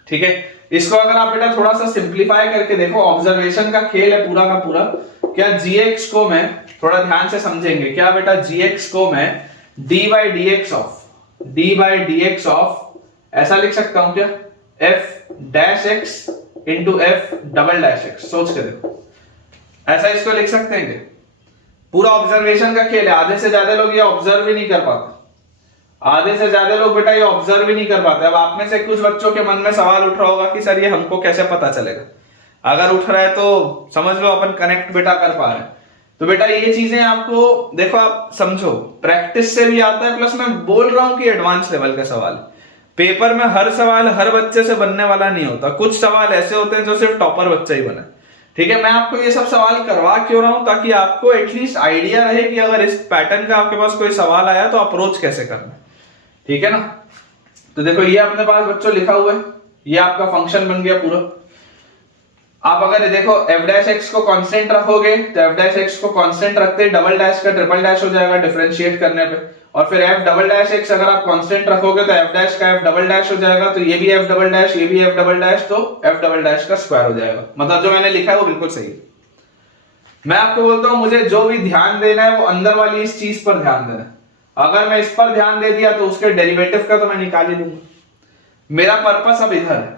ठीक है। इसको अगर आप बेटा थोड़ा सा सिंप्लीफाई करके देखो, ऑब्जर्वेशन का खेल है पूरा का पूरा। क्या जीएक्स को मैं थोड़ा ध्यान से समझेंगे, क्या बेटा जीएक्स को मैं D by D x of ऐसा लिख सकता हूं क्या, F dash x into F double dash x, सोच के देखो, ऐसा इसको लिख सकते हैं क्या? पूरा ऑब्जर्वेशन का खेल है, आधे से ज्यादा लोग ये ऑब्जर्व ही नहीं कर पाते, आधे से ज्यादा लोग बेटा ये ऑब्जर्व ही नहीं कर पाते। अब आप में से कुछ बच्चों के मन में सवाल उठ रहा होगा कि सर ये हमको कैसे पता चलेगा। अगर उठ रहा है तो समझ लो अपन कनेक्ट बेटा कर पा रहे हैं। तो बेटा ये चीजें आपको देखो, आप समझो, प्रैक्टिस से भी आता है, प्लस मैं बोल रहा हूं कि एडवांस लेवल का सवाल। पेपर में हर सवाल हर बच्चे से बनने वाला नहीं होता, कुछ सवाल ऐसे होते हैं जो सिर्फ टॉपर बच्चा ही बने, ठीक है। मैं आपको ये सब सवाल करवा क्यों रहा हूं, ताकि आपको एटलीस्ट आइडिया रहे कि अगर इस पैटर्न का आपके पास कोई सवाल आया तो अप्रोच कैसे करना है, ठीक है ना। तो देखो ये अपने पास बच्चों लिखा हुआ है, ये आपका फंक्शन बन गया पूरा। आप अगर देखो f' को कांस्टेंट रखोगे तो f' को कांस्टेंट रखते डबल डैश का ट्रिपल डैश हो जाएगा डिफरेंशिएट करने पे, और फिर f" अगर आप कांस्टेंट रखोगे तो f' का f" हो जाएगा, तो ये भी f', ये भी f', तो f" का स्क्वायर हो जाएगा। मतलब जो मैंने लिखा है वो बिल्कुल सही है। मैं आपको बोलता हूं मुझे जो भी ध्यान देना है वो अंदर वाली इस चीज पर ध्यान देना है। अगर मैं इस पर ध्यान दे दिया तो उसके डेरिवेटिव का तो मैं निकाल ही दूंगा। मेरा पर्पस अब इधर है,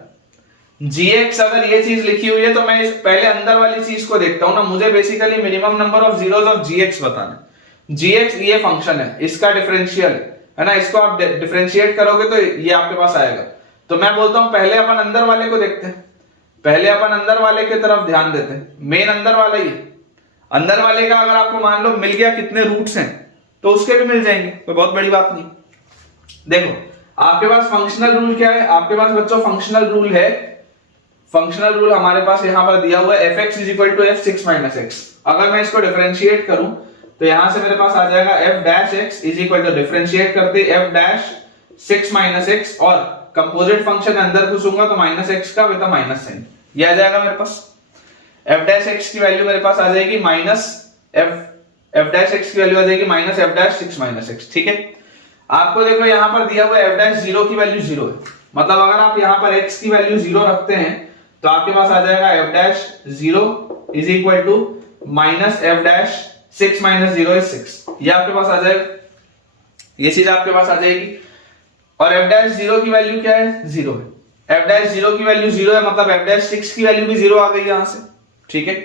gx अगर ये चीज लिखी हुई है तो मैं इस पहले अंदर वाली चीज को देखता हूं ना। मुझे basically minimum number of zeros of gx बताना है। gx ये फंक्शन है, इसका डिफरेंशियल है ना, इसको आप डिफरेंशिएट करोगे तो ये आपके पास आएगा। तो मैं बोलता हूं पहले अपन अंदर वाले को देखते हैं, पहले अपन अंदर वाले की तरफ ध्यान देते हैं। मेन अंदर वाला ही, अंदर वाले का अगर आपको मान लो मिल गया कितने रूट्स हैं तो उसके भी मिल जाएंगे, कोई बहुत बड़ी बात नहीं। देखो आपके पास फंक्शनल रूल क्या है, आपके पास बच्चों फंक्शनल रूल है, फंक्शनल रूल हमारे पास यहां पर दिया हुआ है fx is equal to f6 minus x। अगर मैं इसको डिफरेंशिएट करूं तो यहां से मेरे पास आ जाएगा f dash x is equal to, differentiate करते एफ डैश 6 माइनस एक्स और कंपोजिट फंक्शन अंदर घुसूंगा तो माइनस एक्स का विद माइनस साइन, ये आ जाएगा मेरे पास। एफ डैश एक्स की वैल्यू मेरे पास आ जाएगी माइनस एफ डैश एक्स की वैल्यू आ जाएगी minus f dash 6 minus x, ठीक है। आपको देखो यहां पर दिया हुआ एफ डैश 0 की वैल्यू 0 है, मतलब अगर आप यहां पर x की वैल्यू 0 रखते हैं तो आपके पास आ जाएगा f dash 0 is equal to minus f dash 6 minus 0 is 6, ये आपके पास आ जाएगा, ये चीज आपके पास आ जाएगी। और एफ डैश 0 की वैल्यू क्या है, 0 है। एफ डैश 0 की वैल्यू 0 है, मतलब एफ डैश 6 की वैल्यू भी 0 आ गई यहां से, ठीक है।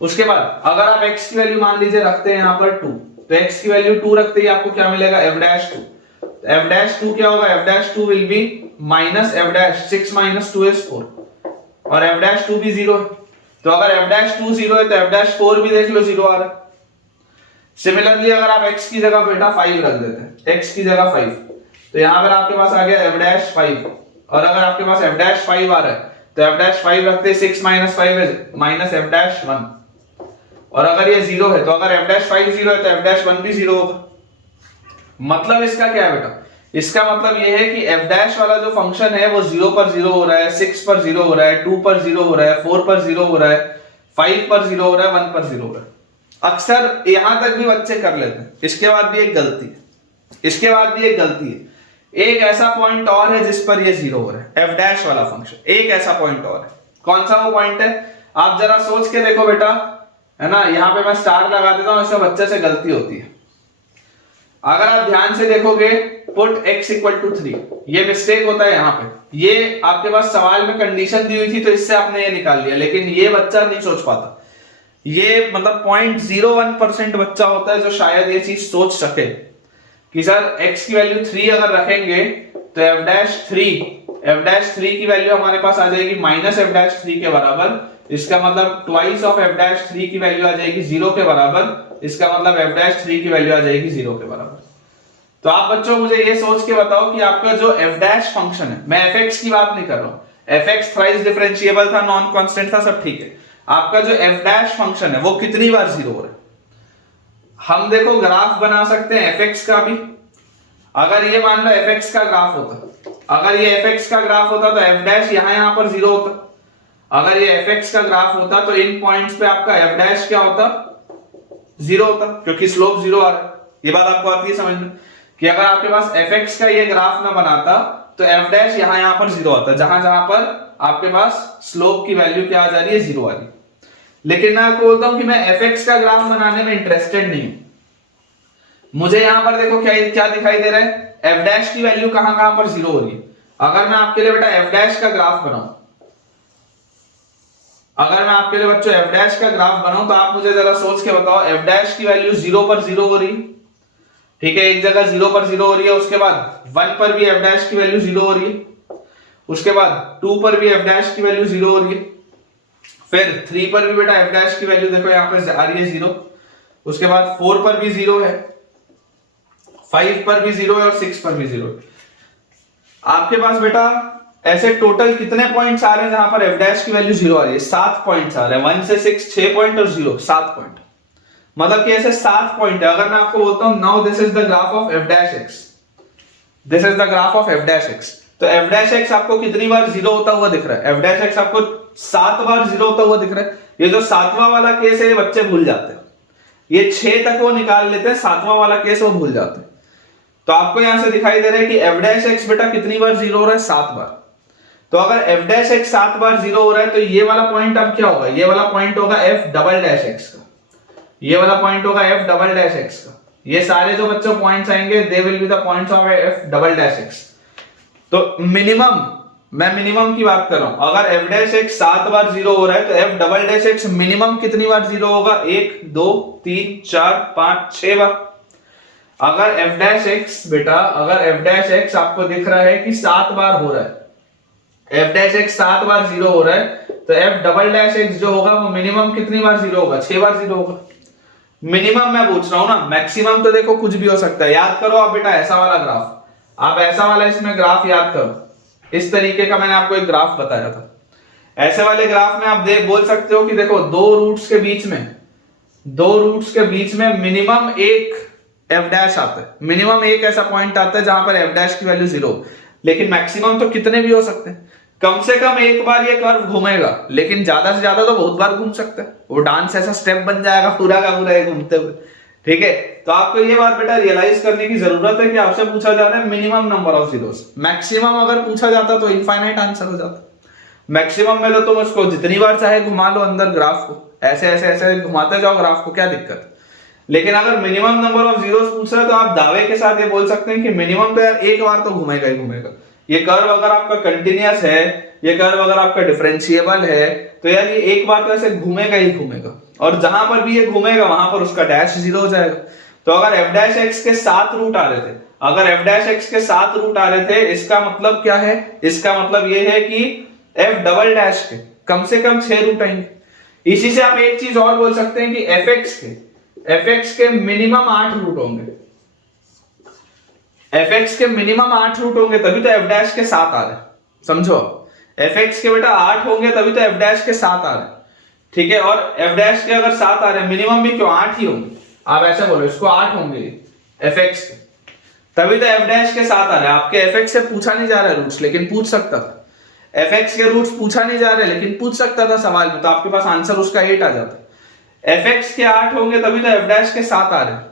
उसके बाद अगर आप x की वैल्यू मान लीजिए रखते हैं यहां पर 2, तो x की वैल्यू 2 रखते ही आपको क्या मिलेगा, एफ डैश 2। एफ डैश 2 क्या होगा, F dash 2 will be minus f dash 6 minus 2 is 4, और एफ डैश 2 भी 0 है, तो अगर एफ डैश 2 0 है तो एफ डैश 4 भी देख लो 0 आ रहा है। सिमिलरली अगर आप x की जगह बेटा 5 रख देते हैं, x की जगह 5, तो यहां पर आपके पास आ गया एफ डैश 5, और अगर आपके पास एफ डैश 5 आ रहा है तो एफ डैश 5 रखते 6 माइनस 5 है माइनस एफ डैश 1, और अगर ये 0 है तो अगर एफ डैश 5 0 है तो एफ डैश 1 भी 0 होगा। मतलब इसका क्या है बेटा, इसका मतलब ये है कि एफ डैश वाला जो फंक्शन है वो 0 पर 0 हो रहा है, 6 पर 0 हो रहा है, 2 पर 0 हो रहा है, 4 पर 0 हो रहा है, 5 पर 0 हो रहा है, 1 पर 0 हो रहा है। अक्सर यहां तक भी बच्चे कर लेते हैं, इसके बाद भी एक गलती है, इसके बाद भी एक गलती है, एक ऐसा पॉइंट और है जिस पर ये 0 हो रहा है, एफ डैश वाला फंक्शन, एक ऐसा पॉइंट और है। कौन सा वो पॉइंट है, आप जरा सोच के देखो बेटा, है ना। यहां पे मैं स्टार लगा देता हूं, इससे बच्चे से गलती होती है। अगर आप ध्यान से देखोगे पुट x इक्वल टू 3, ये मिस्टेक होता है यहां पे। ये आपके पास सवाल में कंडीशन दी हुई थी तो इससे आपने ये निकाल लिया, लेकिन ये बच्चा नहीं सोच पाता। ये मतलब 0.01% बच्चा होता है जो शायद ये चीज सोच सके कि सर x की वैल्यू 3 अगर रखेंगे तो एफ डैश 3 की वैल्यू हमारे पास आ जाएगी माइनस एफ डैश 3 के बराबर, इसका मतलब ट्वाइस ऑफ एफ डैश 3 की वैल्यू आ जाएगी 0 के बराबर, इसका मतलब एफ डैश 3 की वैल्यू आ जाएगी 0 के बराबर। तो आप बच्चों मुझे ये सोच के बताओ कि आपका जो एफ डैश फंक्शन है, मैं एफ एक्स की बात नहीं कर रहा हूं, एफ एक्स थ्राइस डिफरेंशिएबल था, नॉन कांस्टेंट था, सब ठीक है। आपका जो एफ डैश फंक्शन है वो कितनी बार 0 हो रहा है। हम देखो ग्राफ बना सकते हैं एफ एक्स का भी। अगर ये मान लो एफ एक्स का ग्राफ होता, अगर ये एफ एक्स का ग्राफ होता तो एफ डैश यहां पर 0 होता। अगर ये एफ एक्स का ग्राफ होता तो इन पॉइंट्स पे आपका एफ डैश क्या होता, 0 होता, क्योंकि स्लोप 0 आ रहा है। ये बात आपको आती है समझ में कि अगर आपके पास एफ एक्स का ये ग्राफ ना बनाता तो एफ डैश यहां पर 0 आता, जहां जहां पर आपके पास स्लोप की वैल्यू क्या आ जा रही है, 0 आ रही है। लेकिन मैं आपको बोलता हूं कि मैं एफ एक्स का ग्राफ बनाने में इंटरेस्टेड नहीं हूं। मुझे यहां पर देखो क्या क्या दिखाई दे रहा है, एफ डैश की वैल्यू कहां कहां पर 0 हो रही है। अगर मैं आपके लिए बेटा एफ डैश का ग्राफ बनाऊं, अगर मैं आपके लिए बच्चों एफ डैश का ग्राफ बनाऊं तो आप मुझे जरा सोच के बताओ, एफ डैश की वैल्यू 0 पर 0 हो रही है, ठीक है, एक जगह 0 पर 0 हो रही है, उसके बाद 1 पर भी एफ डैश की वैल्यू 0 हो रही है, उसके बाद 2 पर भी एफ डैश की वैल्यू 0 हो रही है, फिर 3 पर भी बेटा एफ डैश की वैल्यू देखो यहां पर आ रही है 0, उसके बाद 4 पर भी 0 है, 5 पर भी 0 है और 6 पर भी 0 है। आपके पास बेटा ऐसे टोटल कितने पॉइंट्स आ रहे हैं जहां पर एफ डैश की वैल्यू 0 आ रही है, 7 पॉइंट्स आ रहे हैं, 1 से 6 6 पॉइंट और 0 7 पॉइंट, मतलब कि ऐसे 7 पॉइंट है। अगर मैं आपको बोलता हूं now this is the graph of F dash x, this is the graph of F dash x, तो एफ डैश एक्स आपको कितनी बार 0 होता हुआ दिख रहा है, एफ डैश एक्स आपको 7 बार 0 होता हुआ दिख रहा है। ये जो 7वां वाला केस है ये बच्चे भूल जाते हैं, ये 6 तक वो निकाल लेते हैं, 7वां वाला केस वो भूल जाते हैं। तो आपको यहां से दिखाई दे रहा है कि एफ डैश एक्स बेटा कितनी बार 0 हो रहा है, 7 बार। तो अगर एफ डैश एक्स 7 बार 0 हो रहा है तो ये वाला पॉइंट अब क्या होगा, ये वाला पॉइंट होगा एफ डबल डैश एक्स का, ये वाला पॉइंट होगा एफ डबल डैश एक्स का। ये सारे जो बच्चों पॉइंट्स आएंगे they will be the points of F double dash x. तो मिनिमम, मैं मिनिमम की बात कर रहा हूं, अगर एफ डैश एक्स 7 बार 0 हो रहा है तो F double dash x minimum कितनी बार 0 होगा, 1 2 3 4 5 6 बार। अगर एफ डैश एक्स बेटा, अगर एफ डैश एक्स आपको दिख रहा है कि 7 बार हो रहा है, एफ डैश एक्स 7 बार 0 हो रहा है, तो एफ डबल डैश एक्स जो होगा वो मिनिमम कितनी बार 0 होगा, 6 बार 0 होगा। मिनिमम मैं पूछ रहा हूं ना, मैक्सिमम तो देखो कुछ भी हो सकता है। याद करो आप बेटा ऐसा वाला ग्राफ, आप ऐसा वाला इसमें ग्राफ याद करो, इस तरीके का मैंने आपको एक ग्राफ बताया था। ऐसे वाले ग्राफ में आप बोल सकते हो कि देखो दो रूट्स के बीच में दो रूट्स के बीच में मिनिमम एक एफ डैश आता है, मिनिमम एक ऐसा पॉइंट आता है जहां पर एफ डैश की वैल्यू 0, लेकिन मैक्सिमम तो कितने भी हो सकते हैं। कम से कम एक बार ये कर्व घूमेगा, लेकिन ज्यादा से ज्यादा तो बहुत बार घूम सकता है। वो डांस ऐसा स्टेप बन जाएगा पूरा का पूरा ये घूमते हुए। ठीक है, तो आपको ये बात बेटा रियलाइज करने की जरूरत है कि आपसे पूछा जा रहा है minimum number of zeros. Maximum अगर पूछा जाता तो इनफाइनाइट आंसर हो जाता। मैक्सिमम में तो तुम उसको जितनी बार चाहे घुमा लो अंदर ग्राफ को, ऐसे ऐसे ऐसे घुमाते जाओ ग्राफ को, क्या दिक्कत। लेकिन अगर मिनिमम नंबर ऑफ जीरोस पूछ रहे हैं तो आप दावे के साथ ये बोल सकते हैं कि मिनिमम तो यार एक बार तो घूमेगा ही घूमेगा। ये कर्व अगर आपका कंटिन्यूअस है, ये कर्व अगर आपका डिफरेंशिएबल है, तो यार ये एक बार तो ऐसे घूमेगा ही घूमेगा, और जहां पर भी ये घूमेगा वहां पर उसका डैश 0 हो जाएगा। तो अगर एफ डैश एक्स के 7 रूट आ रहे थे, अगर एफ डैश एक्स के 7 रूट आ रहे थे, इसका मतलब क्या है, इसका मतलब ये है कि एफ डबल डैश के कम से कम 6 रूट आएंगे। इसी से आप एक चीज और बोल सकते हैं कि एफ एक्स के मिनिमम 8 रूट होंगे, एफ एक्स के मिनिमम 8 रूट होंगे, तभी तो एफ डैश के 7 आ रहे हैं। समझो, एफ एक्स के बेटा 8 होंगे तभी तो एफ डैश के 7 आ रहे हैं। ठीक है, और एफ डैश के अगर 7 आ रहे हैं, मिनिमम भी क्यों 8 ही होंगे, आप ऐसे बोलो इसको 8 होंगे एफ एक्स के, तभी तो एफ डैश के 7 आ रहे हैं। आपके एफ एक्स से पूछा नहीं जा रहा है रूट्स, लेकिन पूछ सकता था। एफ एक्स के रूट्स पूछा नहीं जा रहे, लेकिन पूछ सकता था सवाल में, तो आपके पास आंसर उसका 8 आ जाता। एफ एक्स के 8 होंगे तभी तो एफ डैश के 7 आ रहे हैं।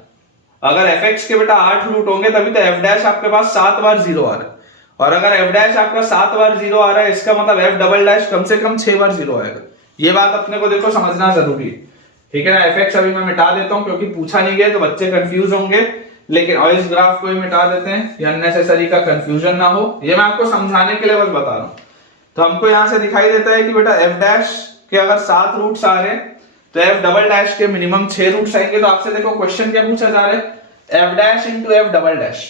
अगर एफ एक्स के बेटा 8 रूट होंगे तभी तो एफ डैश आपके पास 7 बार 0 आ रहा है, और अगर एफ डैश आपका 7 बार 0 आ रहा है, इसका मतलब एफ डबल डैश कम से कम 6 बार 0 आएगा। ये बात अपने को देखो समझना जरूरी है। ठीक है ना, एफ एक्स अभी मैं मिटा देता हूं क्योंकि पूछा नहीं गया तो बच्चे कंफ्यूज होंगे, लेकिन और इस ग्राफ को भी मिटा देते हैं, ये अननेसेसरी का कंफ्यूजन ना हो, ये मैं आपको समझाने के लिए बस बता रहा हूं। तो हमको यहां से दिखाई देता है कि बेटा एफ डैश के अगर 7 रूट्स आ रहे हैं तो एफ डबल डैश के मिनिमम 6 रूट्स आएंगे। तो आपसे देखो क्वेश्चन क्या पूछा जा रहा है, F dash into F double dash,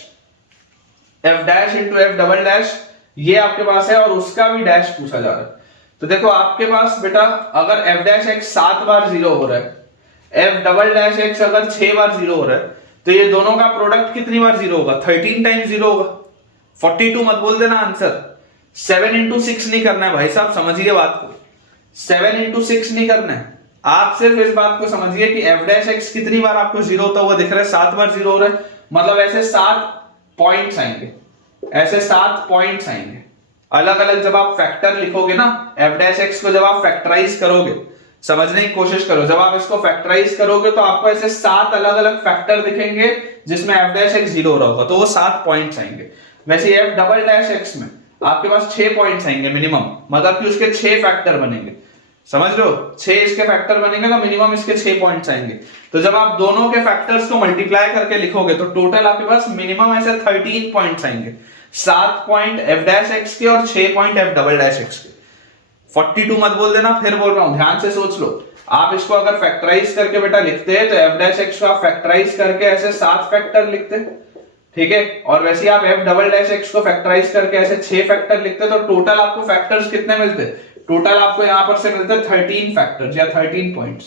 F dash into F double dash ये आपके पास है, और उसका भी डैश पूछा जा रहा है। तो देखो आपके पास बेटा अगर एफ डैश एक्स 7 बार 0 हो रहा है, एफ डबल डैश एक्स अगर 6 बार 0 हो रहा है, तो ये दोनों का प्रोडक्ट कितनी बार 0 होगा, 13 टाइम्स 0 होगा। 42 मत बोल देना आंसर, 7 इंटू 6 नहीं करना है भाई साहब, समझिए बात को, 7 इंटू 6 नहीं करना है। आप सिर्फ इस बात को समझिए कि एफ डैश एक्स कितनी बार आपको 0 होता हुआ दिख रहा है, 7 बार 0 हो रहा है, मतलब ऐसे 7 पॉइंट्स आएंगे, ऐसे 7 पॉइंट्स आएंगे अलग अलग। जब आप फैक्टर लिखोगे ना, एफ डैश एक्स को जब आप फैक्टराइज करोगे, समझने की कोशिश करो, जब आप इसको फैक्टराइज करोगे तो आपको ऐसे 7 अलग अलग फैक्टर दिखेंगे जिसमें एफ डैश एक्स 0 हो रहा होगा, तो वो 7 पॉइंट्स आएंगे। वैसे एफ डबल डैश एक्स में आपके पास 6 पॉइंट्स आएंगे मिनिमम, मतलब कि उसके 6 फैक्टर बनेंगे, समझ लो 6 इसके फैक्टर बनेंगे तो मिनिमम इसके 6 पॉइंट्स आएंगे। तो जब आप दोनों के फैक्टर्स को मल्टीप्लाई करके लिखोगे तो टोटल आपके पास मिनिमम ऐसे 13 पॉइंट्स आएंगे, 7 पॉइंट एफ डैश एक्स के और 6 point F double dash x के। 42 मत बोल देना, फिर बोल रहा हूं ध्यान से सोच लो। आप इसको अगर फैक्टराइज करके बेटा लिखते हैं तो एफ डैश एक्स को आप फैक्टराइज करके ऐसे 7 फैक्टर लिखते हैं, ठीक है, और वैसे आप एफ डबल डैश एक्स को फैक्टराइज करके ऐसे 6 फैक्टर लिखते हैं, तो टोटल आपको फैक्टर्स कितने मिलते हैं, टोटल आपको यहां पर से मिलते हैं 13 फैक्टर्स या 13 पॉइंट्स।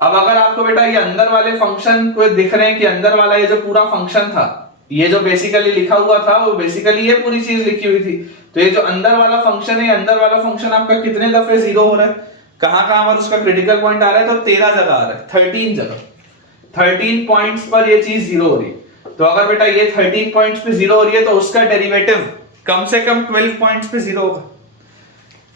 अब अगर आपको बेटा ये अंदर वाले फंक्शन को दिख रहे हैं कि अंदर वाला ये जो पूरा फंक्शन था, ये जो बेसिकली लिखा हुआ था, वो बेसिकली ये पूरी चीज लिखी हुई थी, तो ये जो अंदर वाला फंक्शन है, अंदर वाला फंक्शन आपका कितने दफे 0 हो रहा है, कहां कहां पर उसका क्रिटिकल पॉइंट आ रहा है, तो 13 जगह आ रहा है, 13 जगह, 13 पॉइंट्स पर ये चीज 0 हो रही है। तो अगर बेटा ये 13 पॉइंट्स पे 0 हो रही है तो उसका डेरिवेटिव कम से कम 12 पॉइंट्स पे 0 होगा।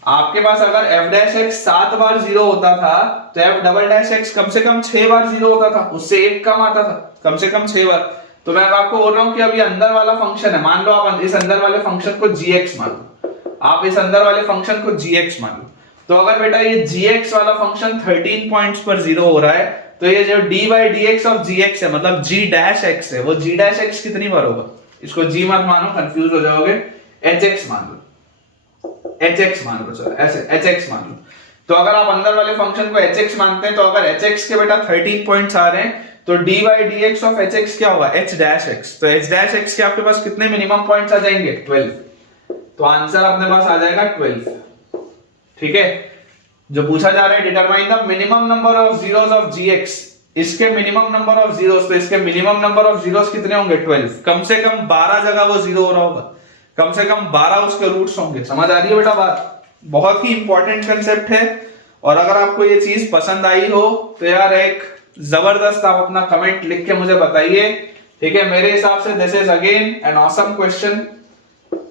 आपके पास अगर एफ डैश एक्स 7 बार 0 होता था तो एफ डबल डैश एक्स कम से कम 6 बार 0 होता था, उससे एक कम आता था, कम से कम 6 बार। तो मैं आपको बोल रहा हूं कि अभी अंदर वाला फंक्शन है, मान लो आप इस अंदर वाले फंक्शन को gx मान लो, आप इस अंदर वाले फंक्शन को gx मान लो, तो अगर बेटा ये gx वाला फंक्शन 13 पॉइंट्स पर 0 हो रहा है, तो ये जो d by dx of gx है, मतलब g डैश x है, वो g डैश x कितनी बार होगा, इसको g मत मानो, कंफ्यूज हो जाओगे, hx मान लो, hx मान लो, चलो ऐसे hx मान लो। तो अगर आप अंदर वाले फंक्शन को hx मानते हैं, तो अगर hx के बेटा 13 पॉइंट्स आ रहे हैं, तो dy dx ऑफ hx क्या होगा, h डैश x, तो h डैश x के आपके पास कितने मिनिमम पॉइंट्स आ जाएंगे, 12, तो आंसर अपने पास आ जाएगा 12। ठीक है, जो पूछा जा रहा है determine the minimum number of zeros of gx, इसके मिनिमम नंबर ऑफ जीरोस, तो इसके मिनिमम नंबर ऑफ जीरोस कितने होंगे, 12, कम से कम 12 जगह वो 0 हो रहा होगा, कम से कम 12 उसके रूट्स होंगे। समझ आ रही है बेटा बात, बहुत ही इंपॉर्टेंट कंसेप्ट है, और अगर आपको ये चीज पसंद आई हो तो यार एक जबरदस्त आप अपना कमेंट लिख के मुझे बताइए, ठीक है। मेरे हिसाब से this is again an awesome question,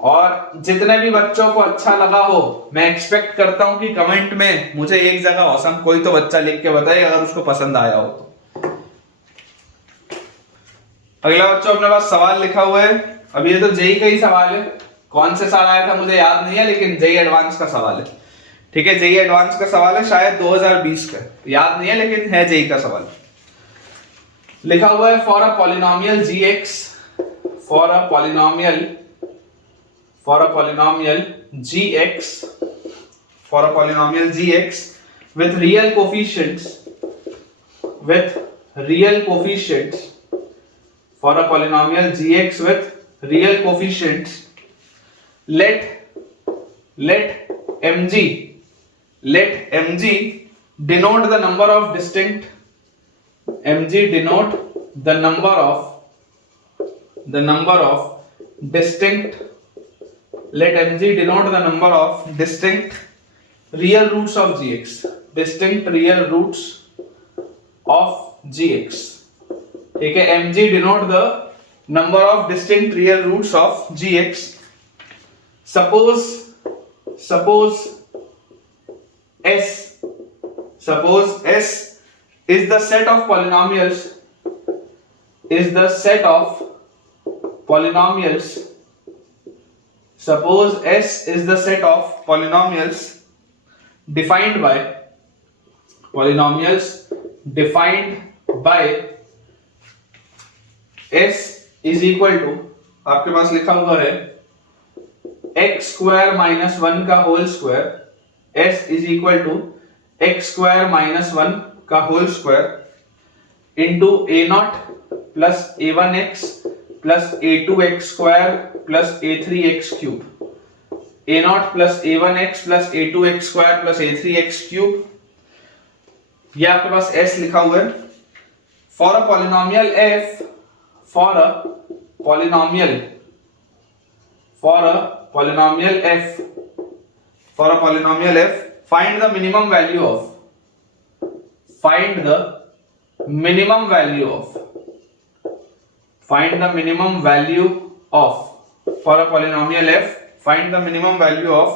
और जितने भी बच्चों को अच्छा लगा हो मैं एक्सपेक्ट करता हूं कि कमेंट में मुझे एक जगह ऑसम कोई तो बच्चा लिख के बताए अगर उसको पसंद आया हो तो। अगला बच्चों अपने पास सवाल लिखा हुआ है, अब ये तो जेई का ही सवाल है, कौन से साल आया था मुझे याद नहीं है, लेकिन जेई एडवांस का सवाल है, ठीक है। जेई एडवांस का सवाल है, शायद 2020 का, याद नहीं है लेकिन है जेई का सवाल। लिखा हुआ है for a polynomial gx, for a polynomial gx, for a polynomial gx with real coefficients, for a polynomial gx with real coefficients, let mg denote the number of distinct, let mg denote the number of distinct real roots of gx, ठीक है। mg denote the number of distinct real roots of gx. suppose s is the set of polynomials, suppose S is the set of polynomials defined by S is equal to, आपके पास लिखा हुआ है x square minus 1 का whole square, S is equal to x square minus 1 का whole square into a0 plus a1x plus a2x square plus a3x cube, a0 plus a1x plus a2x square plus a3x cube, ये आपके पास s लिखा हुआ है। for a polynomial f, for a polynomial f, find the minimum value of, find the minimum value of for a polynomial f, find the minimum value of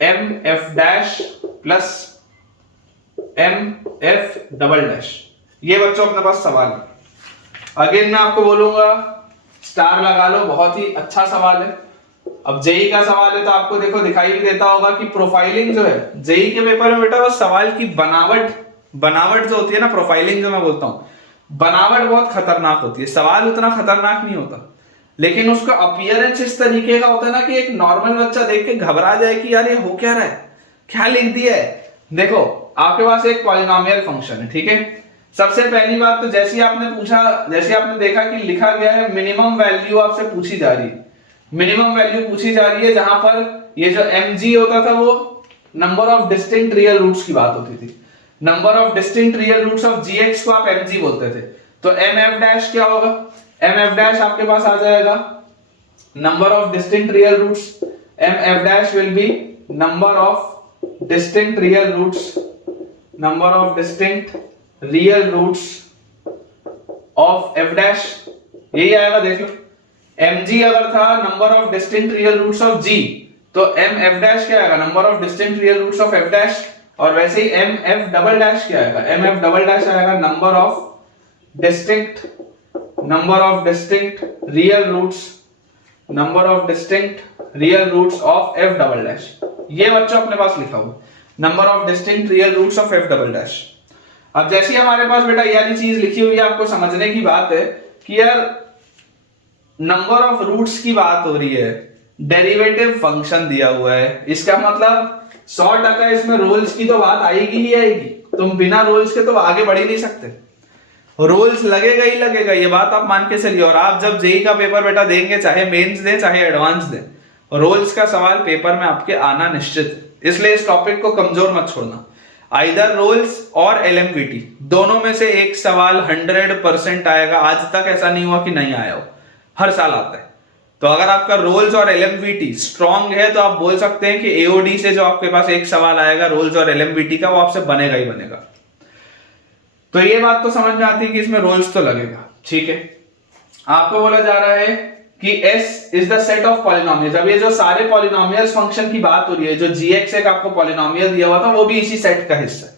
mf dash plus mf double dash। ये बच्चों अपने पास सवाल है। Again मैं आपको बोलूंगा star लगा लो, बहुत ही अच्छा सवाल है। अब जेई का सवाल है तो आपको देखो दिखाई भी देता होगा कि प्रोफाइलिंग जो है जेई के पेपर में बेटा, बस सवाल की बनावट जो होती है ना, प्रोफाइलिंग जो मैं बोलता हूँ, बनावट बहुत खतरनाक होती है। सवाल उतना खतरनाक नहीं होता, लेकिन उसका अपीयरेंस इस तरीके का होता है ना कि एक नॉर्मल बच्चा देख के घबरा जाए कि यार ये हो क्या रहा है, क्या लिख दिया है। देखो आपके पास एक पॉलिनोमियल फंक्शन है, ठीक है। सबसे पहली बात तो जैसे आपने देखा कि लिखा गया है मिनिमम वैल्यू आपसे पूछी जा रही है, जहां पर ये जो mg होता था वो number of distinct real roots की बात होती थी। Number of distinct real roots of gx को आप mg बोलते थे। तो mf डैश क्या होगा, mf डैश आपके पास आ जाएगा number of distinct real roots, mf dash will be number of distinct real roots of f dash, यही आएगा। देख लो mg अगर था number of distinct real roots of g, तो mf डैश क्या आएगा, number of distinct real roots of f dash. और वैसे ही mf डबल डैश क्या आएगा, mf डबल डैश आएगा number of distinct real roots of f double dash. ये बच्चों अपने पास लिखा हुआ number of distinct real roots of f double dash. अब जैसे ही हमारे पास बेटा ये वाली चीज लिखी हुई है, आपको समझने की बात है कि यार नंबर ऑफ रूट्स की बात हो रही है, डेरिवेटिव फंक्शन दिया हुआ है, इसका मतलब 100% इसमें रोल्स की तो बात आएगी ही आएगी। तुम बिना रोल्स के तो आगे बढ़ ही नहीं सकते, रोल्स लगेगा ही लगेगा, ये बात आप मान के चलिए। और आप जब जेई का पेपर बेटा देंगे, चाहे मेंस दें चाहे एडवांस दें, रोल्स का सवाल पेपर में आपके आना निश्चित है। इसलिए इस टॉपिक को कमजोर मत छोड़ना। आइदर रोल्स और एलएमवीटी दोनों में से एक सवाल 100% आएगा। आज तक ऐसा नहीं हुआ कि नहीं आया हो, हर साल आता है। तो अगर आपका रोल्स और एलएमवीटी स्ट्रांग है तो आप बोल सकते हैं कि एओडी से जो आपके पास एक सवाल आएगा रोल्स और एलएमवीटी का, वो आपसे बनेगा ही बनेगा। तो ये बात तो समझ में आती है कि इसमें रोल्स तो लगेगा, ठीक है। आपको बोला जा रहा है कि S is the set of polynomials. अब ये जो सारे पॉलिनोमियल्स फंक्शन की बात हो रही है, जो gx एक आपको पॉलिनोमियल दिया हुआ था वो भी इसी सेट का हिस्सा है।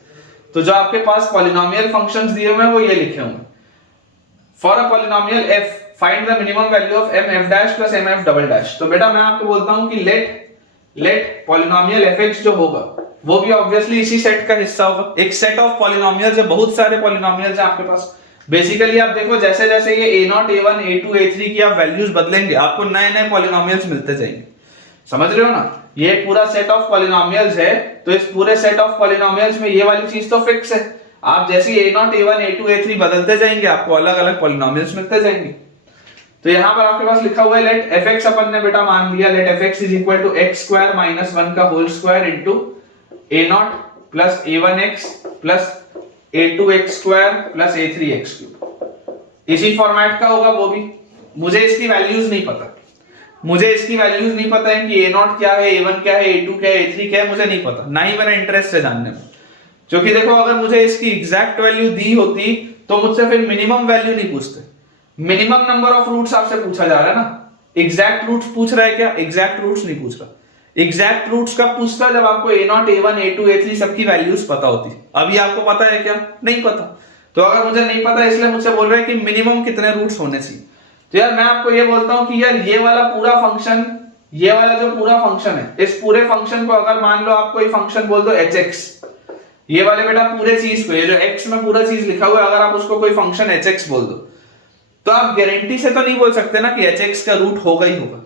तो जो आपके पास पॉलिनोमियल फंक्शंस दिए हुए हैं वो ये लिखे हुए हैं। For a polynomial f find the minimum value of mf dash plus mf double dash. तो बेटा मैं आपको बोलता हूं कि लेट पॉलिनोमियल fx जो होगा वो भी ऑब्वियसली इसी सेट का हिस्सा होगा। एक सेट ऑफ पॉलिनोमियल्स है, बहुत सारे पॉलिनोमियल्स हैं आपके पास। बेसिकली आप देखो जैसे जैसे ये a0, a1, a2, a3 की आप वैल्यूज बदलेंगे आपको नए नए पॉलिनोमियल्स मिलते जाएंगे। समझ रहे हो ना? ये पूरा सेट ऑफ पॉलिनोमियल्स है, तो इस पूरे सेट ऑफ पॉलिनोमियल्स में ये वाली चीज तो फिक्स है। आप जैसे a0, a1, a2, a3 बदलते जाएंगे आपको अलग अलग पॉलिनोमियल्स मिलते जाएंगे। तो यहाँ पर आपके पास लिखा हुआ है लेट fx, अपन ने बेटा मान लिया let fx is equal to x square minus 1 का whole square into a0 plus a1x plus a2x square plus a3x cube. इसी फॉर्मेट का होगा वो भी। मुझे इसकी वैल्यूज नहीं पता, मुझे इसकी वैल्यूज नहीं पता है कि a0 क्या है, a1 क्या है, a2 क्या है, a3 क्या है, मुझे नहीं पता, ना ही मेरा इंटरेस्ट है जानने में। क्योंकि देखो अगर मुझे इसकी एग्जैक्ट वैल्यू दी होती तो मुझसे फिर मिनिमम वैल्यू नहीं पूछते। मिनिमम नंबर ऑफ रूट्स आपसे पूछा जा रहा है ना, एग्जैक्ट रूट्स पूछ रहा है क्या? एग्जैक्ट रूट्स नहीं पूछ रहा। एग्जैक्ट रूट्स कब पूछता? जब आपको a0, a1, a2, a3 सबकी वैल्यूज पता होती। अभी आपको पता है क्या? नहीं पता। तो अगर मुझे नहीं पता इसलिए मुझसे बोल रहे हैं कि मिनिमम कितने रूट्स होने चाहिए। तो यार मैं आपको ये बोलता हूं कि यार ये वाला पूरा फंक्शन, ये वाला जो पूरा फंक्शन है, इस पूरे फंक्शन को अगर मान लो आप कोई फंक्शन बोल दो hx, ये वाले बेटा पूरे चीज को, ये जो x में पूरा चीज लिखा हुआ है, अगर आप उसको कोई फंक्शन hx बोल दो तो आप गारंटी से तो नहीं बोल सकते ना कि hx का रूट होगा ही होगा।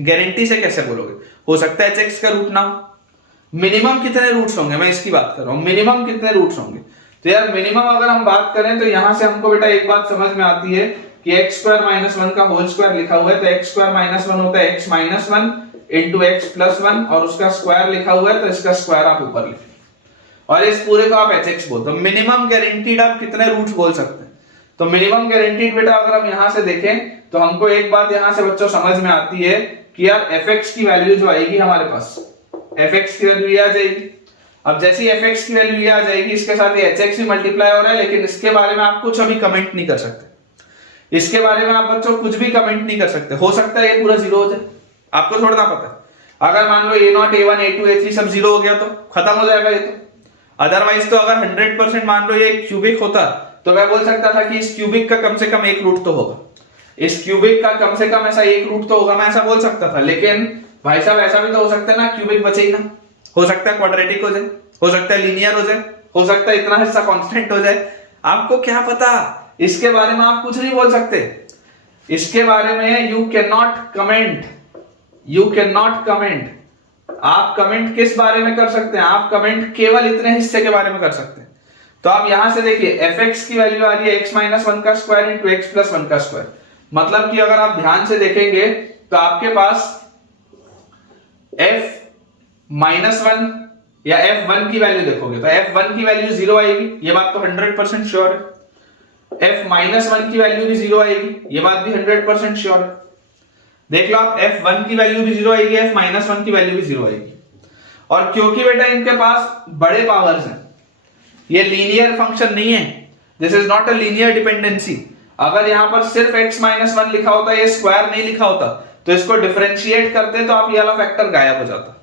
गारंटी से कैसे बोलोगे? हो सकता है hx का रूट ना हो। मिनिमम कितने रूट्स होंगे, मैं इसकी बात कर रहा हूं, मिनिमम कितने रूट्स होंगे। तो यार मिनिमम अगर हम बात करें तो यहां से हमको बेटा एक बात समझ में आती है कि x स्क्वायर माइनस 1 का होल स्क्वायर लिखा हुआ है, तो x स्क्वायर माइनस 1 होता है x minus 1 into x plus 1 और उसका स्क्वायर लिखा हुआ है तो इसका स्क्वायर आप ऊपर लिखें और इस पूरे को आप hx बोलते हो। मिनिमम गारंटीड आप कितने रूट्स बोल सकते हैं? तो मिनिमम गारंटीड बेटा अगर हम यहां से देखें तो हमको एक बात यहां से बच्चों समझ में आती है कि यार fx की वैल्यू जो आएगी हमारे पास, fx की वैल्यू ये आ जाएगी। अब जैसे ही fx की वैल्यू ये आ जाएगी, इसके साथ ये hx भी मल्टीप्लाई हो रहा है, लेकिन इसके बारे में आप कुछ अभी कमेंट नहीं कर सकते। इसके बारे में आप बच्चों कुछ भी कमेंट नहीं कर सकते। हो सकता है ये पूरा जीरो हो जाए, आपको थोड़ा ना पता है। अगर मान लो a0, a1, a2, a3 सब जीरो हो गया तो खत्म हो जाएगा ये तो। अदरवाइज तो अगर 100% मान लो ये क्यूबिक होता तो मैं बोल सकता था कि इस क्यूबिक का कम से कम एक रूट तो होगा, इस क्यूबिक का कम से कम ऐसा एक रूट तो होगा, मैं ऐसा बोल सकता था। लेकिन भाई साहब ऐसा भी तो हो सकता है ना, क्यूबिक बचे ही ना, हो सकता है क्वाड्रेटिक हो जाए, हो सकता है लीनियर हो जाए, हो सकता है इतना हिस्सा कांस्टेंट हो जाए। आपको क्या पता, इसके बारे में आप कुछ नहीं बोल सकते। इसके बारे में you can not comment, you can not comment. आप कमेंट किस बारे में कर सकते हैं? आप कमेंट केवल इतने हिस्से के बारे में कर सकते हैं। तो आप यहां से देखिए fx की वैल्यू आ रही है x माइनस 1 का स्क्वायर इंटू x प्लस 1 का स्क्वायर। मतलब कि अगर आप ध्यान से देखेंगे तो आपके पास f माइनस 1 या f1 की वैल्यू देखोगे तो f1 की वैल्यू 0 आएगी, ये बात तो 100% श्योर है। f माइनस 1 की वैल्यू भी 0 आएगी, ये बात भी 100% श्योर है। देख लो आप, f1 की वैल्यू भी 0 आएगी, f माइनस 1 की वैल्यू भी 0 आएगी। और क्योंकि बेटा इनके पास बड़े पावर्स हैं, ये लीनियर फंक्शन नहीं है, this is not a linear dependency. अगर यहां पर सिर्फ x माइनस 1 लिखा होता, ये स्क्वायर नहीं लिखा होता, तो इसको डिफरेंशिएट करते तो आप ये वाला फैक्टर गायब हो जाता।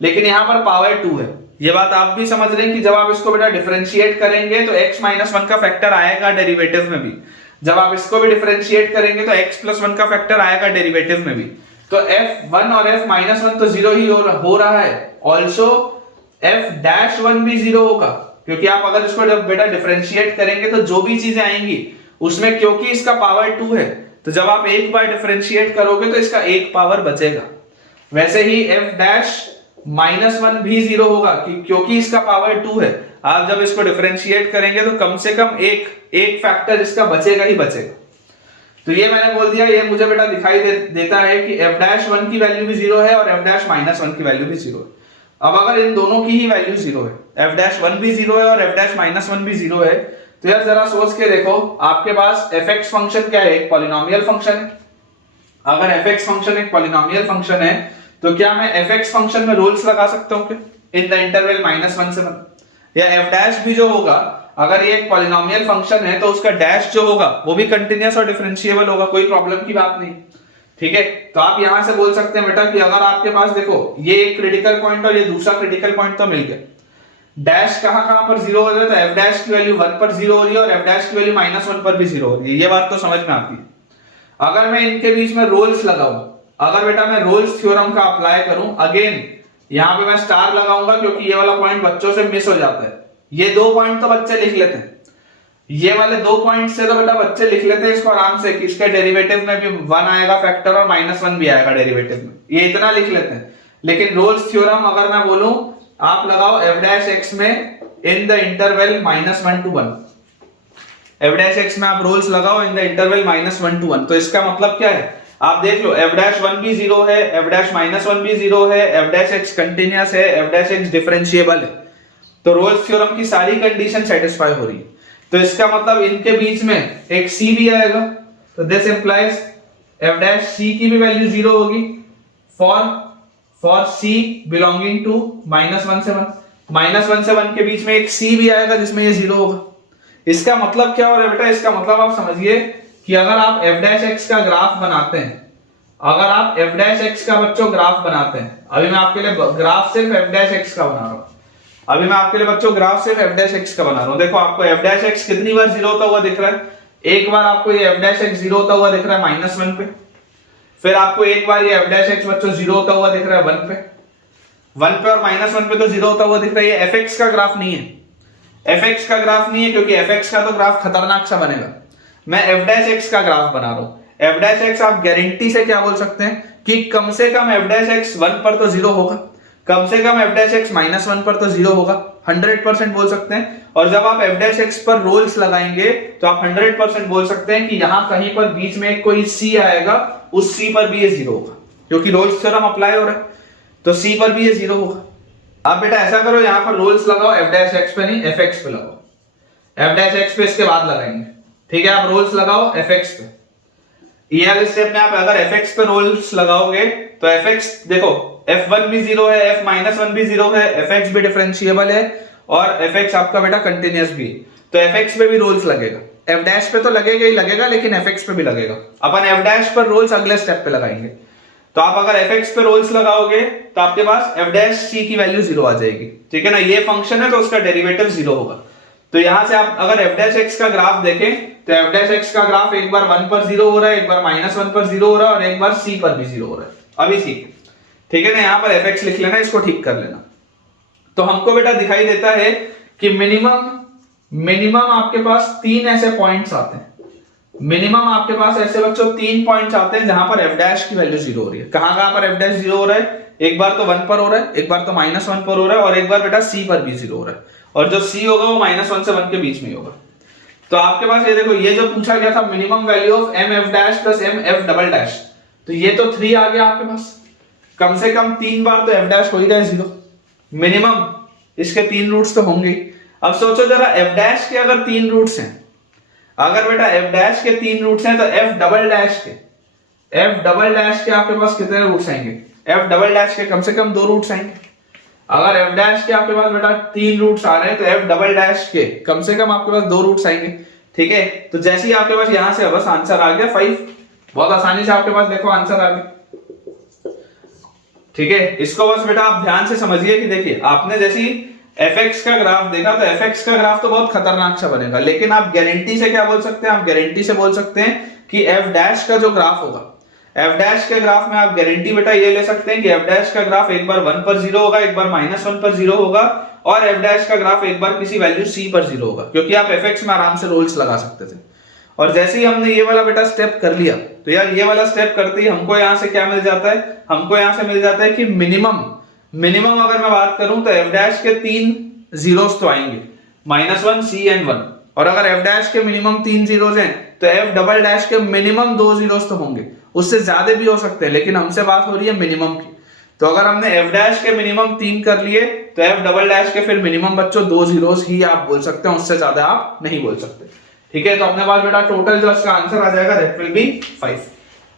लेकिन यहां पर पावर 2 है, ये बात आप भी समझ रहे हैं कि जब आप इसको बेटा डिफरेंशिएट करेंगे तो x माइनस 1 का फैक्टर आएगा डेरिवेटिव में भी। जब आप इसको भी डिफरेंशिएट करेंगे तो x प्लस 1 का फैक्टर आएगा डेरिवेटिव में भी। तो f1 और f माइनस 1 तो जीरो ही हो रहा है, ऑल्सो f डैश 1 भी जीरो होगा, क्योंकि आप अगर इसको बेटा डिफरेंशिएट करेंगे तो जो भी चीजें आएंगी उसमें, क्योंकि इसका पावर 2 है, तो जब आप एक बार डिफरेंशिएट करोगे तो इसका एक पावर बचेगा। वैसे ही f डैश माइनस 1 भी जीरो होगा क्योंकि इसका पावर 2 है। आप जब इसको डिफरेंशिएट करेंगे तो कम से कम एक फैक्टर इसका बचेगा ही बचेगा। तो ये मैंने बोल दिया, ये मुझे बेटा दिखाई देता है कि f डैश 1 की वैल्यू भी जीरो है और f डैश माइनस 1 की वैल्यू भी जीरो है। अब अगर इन दोनों की ही वैल्यू जीरो है, f डैश 1 भी जीरो है और f डैश माइनस 1 भी जीरो है, तो यार जरा सोच के देखो, आपके पास fx फंक्शन क्या है? एक पॉलिनोमियल फंक्शन है। अगर fx फंक्शन एक पॉलिनोमियल फंक्शन है तो क्या मैं fx फंक्शन में रोल्स लगा सकता हूँ क्या इन द इंटरवल -1 से 1? या f डैश भी जो होगा, अगर ये एक पॉलिनोमियल फंक्शन है तो उसका डैश जो होगा वो भी कंटीन्यूअस और डिफरेंशिएबल होगा, कोई प्रॉब्लम की बात नहीं। ठीक है, तो आप यहां से बोल सकते हैं बेटा कि अगर आपके पास देखो ये एक क्रिटिकल पॉइंट और ये दूसरा क्रिटिकल पॉइंट तो मिल गया, डैश कहां पर 0 हो रहा है, तो f डैश की वैल्यू 1 पर 0 हो रही है और f डैश की वैल्यू -1 पर भी 0 हो रही है। ये बात तो समझ में आती है। अगर मैं इनके बीच में रोल्स लगाऊं, अगर बेटा मैं रोल्स थ्योरम का अप्लाई करूं, अगेन यहां पे मैं स्टार लगाऊंगा क्योंकि ये वाला पॉइंट बच्चों से मिस हो जाता है। ये 2 पॉइंट तो बच्चे लिख लेते हैं, ये वाले 2 पॉइंट से तो बेटा बच्चे लिख लेते हैं इसको आराम से कि इसके डेरिवेटिव में भी 1 आएगा फैक्टर और -1 भी आएगा डेरिवेटिव में, ये इतना लिख लेते हैं। लेकिन रोल्स थ्योरम अगर मैं बोलूं, आप लगाओ f डैश x में in the interval -1 to 1, f dash x में आप रोल्स लगाओ इन द इंटरवल -1 to 1। तो इसका मतलब क्या है, आप देख लो f डैश 1 भी 0 है, f डैश -1 भी 0 है, f डैश x कंटीन्यूअस है, f डैश x डिफरेंशिएबल है। तो रोल्स थ्योरम की सारी कंडीशन सेटिस्फाई हो रही है। तो इसका मतलब इनके बीच में एक c भी आएगा, तो this implies f dash c की भी वैल्यू 0 होगी फॉर c बिलोंगिंग टू -1 से 1, -1 से 1 के बीच में एक c भी आएगा जिसमें ये 0 होगा। इसका मतलब क्या हो रहा है बेटा, इसका मतलब आप समझिए कि अगर आप f डैश x का ग्राफ बनाते हैं, अगर आप f डैश x का बच्चों ग्राफ बनाते हैं, अभी मैं आपके लिए ग्राफ सिर्फ f डैश x का बना रहा हूं, अभी मैं आपके लिए बच्चों ग्राफ सिर्फ f डैश x का बना रहा हूं। देखो आपको f डैश x कितनी बार 0 होता हुआ दिख रहा है, एक बार आपको ये f डैश x 0 होता हुआ दिख रहा है -1 पे, फिर आपको एक बार ये f डैश x बच्चों 0 होता हुआ दिख रहा है 1 पे, 1 पे और -1 पे तो 0 होता हुआ दिख रहा है। ये fx का ग्राफ नहीं है, fx का ग्राफ नहीं है क्योंकि fx का तो ग्राफ खतरनाक सा बनेगा। मैं f डैश x का ग्राफ बना रहा हूं। f डैश x आप गारंटी से क्या बोल सकते हैं कि कम से कम f डैश x 1 पर तो 0 होगा, कम से कम f डैश x -1 पर तो 0 होगा, 100% बोल सकते हैं। और जब आप f डैश x पर रोल्स लगाएंगे तो आप 100% बोल सकते हैं कि यहां कहीं पर बीच में कोई c आएगा, उस c पर भी ये 0 होगा क्योंकि रोल्स थ्योरम अप्लाई हो रहा है, तो c पर भी ये 0 होगा। अब बेटा ऐसा करो, यहां पर रोल्स लगाओ f डैश x पे नहीं, fx पे लगाओ, f डैश x पे इसके बाद लगाएंगे। ठीक है, आप रोल्स लगाओ fx पे, ये वाले स्टेप में आप अगर fx पे रोल्स लगाओगे तो fx देखो f1 भी 0 है, f -1 भी 0 है, fx भी डिफरेंशिएबल है और fx आपका बेटा कंटीन्यूअस भी है, तो fx पे भी रोल्स लगेगा। f डैश पे तो लगेगा ही लगेगा, लेकिन fx पे भी लगेगा। अपन f डैश पर रोल्स अगले स्टेप पे लगाएंगे। तो आप अगर fx पे रोल्स लगाओगे तो आपके पास f डैश c की वैल्यू 0 आ जाएगी। ठीक है ना, ये फंक्शन है तो उसका डेरिवेटिव 0 होगा। तो यहां से आप अगर f डैश x का ग्राफ देखें तो f डैश x का ग्राफ एक बार 1 पर 0 हो रहा है, एक बार -1 पर 0 हो रहा है और एक बार c पर भी 0 हो रहा है। अभी ठीक है ना, यहां पर fx लिख लेना, इसको ठीक कर लेना। तो हमको बेटा दिखाई देता है कि मिनिमम आपके पास 3 ऐसे पॉइंट्स आते हैं, मिनिमम आपके पास ऐसे बच्चों 3 पॉइंट्स आते हैं जहां पर f डैश की वैल्यू 0 हो रही है। कहां पर f डैश 0 हो रहा है, एक बार तो 1 पर हो रहा है, एक बार तो -1 पर हो रहा है और एक बार बेटा c पर भी 0 हो रहा है, और जो c होगा वो -1 से 1 के बीच में ही होगा। तो आपके पास ये देखो, ये जो पूछा गया था minimum value of m f dash plus m f double dash, तो ये तो 3 आ गया आपके पास, कम से कम 3 बार तो f डैश हो ही रहा है 0, मिनिमम इसके 3 रूट्स तो होंगे। अब सोचो जरा f डैश के अगर 3 रूट्स हैं, अगर बेटा f डैश के 3 रूट्स हैं तो f डबल डैश के आपके पास कितने रूट्स आएंगे, f डबल डैश के कम से कम 2 रूट्स आएंगे। अगर f डैश के आपके पास बेटा 3 रूट्स आ रहे हैं तो f डबल डैश के कम से कम आपके पास 2 रूट्स आएंगे। ठीक है, तो जैसे ही आपके पास यहां से बस आंसर आ गया 5, बहुत आसानी से आपके पास देखो आंसर आ गया। ठीक है, इसको बस बेटा आप ध्यान से समझिए कि देखिए आपने जैसी fx का ग्राफ देखा तो fx का ग्राफ तो बहुत खतरनाक सा बनेगा, लेकिन आप गारंटी से क्या बोल सकते हैं, आप गारंटी से बोल सकते हैं कि f डैश का जो ग्राफ होगा, f डैश के ग्राफ में आप गारंटी बेटा ये ले सकते हैं कि f डैश का ग्राफ एक बार 1 पर 0 होगा, एक बार -1 पर 0 होगा और f डैश का ग्राफ एक बार किसी वैल्यू c पर 0 होगा, क्योंकि आप fx में आराम से रोल्स लगा सकते थे। और जैसे ही हमने ये वाला बेटा स्टेप कर लिया तो यार ये वाला स्टेप करते ही हमको यहां से क्या मिल जाता है, हमको यहां से मिल जाता है कि मिनिमम अगर मैं बात करूं तो f डैश के 3 जीरोस तो आएंगे, -1 c एंड 1, और अगर f डैश के मिनिमम 3 जीरोस हैं तो f डबल डैश के मिनिमम 2 जीरोस तो होंगे, उससे ज्यादा भी हो सकते हैं, लेकिन हमसे बात हो रही है मिनिमम की। तो अगर हमने f डैश के मिनिमम 3 कर लिए तो f डबल डैश के फिर मिनिमम बच्चों 2 जीरोस ही आप बोल सकते हैं, उससे ज्यादा आप नहीं बोल सकते। ठीक है, तो अपने पास बेटा टोटल जो इसका आंसर आ जाएगा दैट विल बी 5।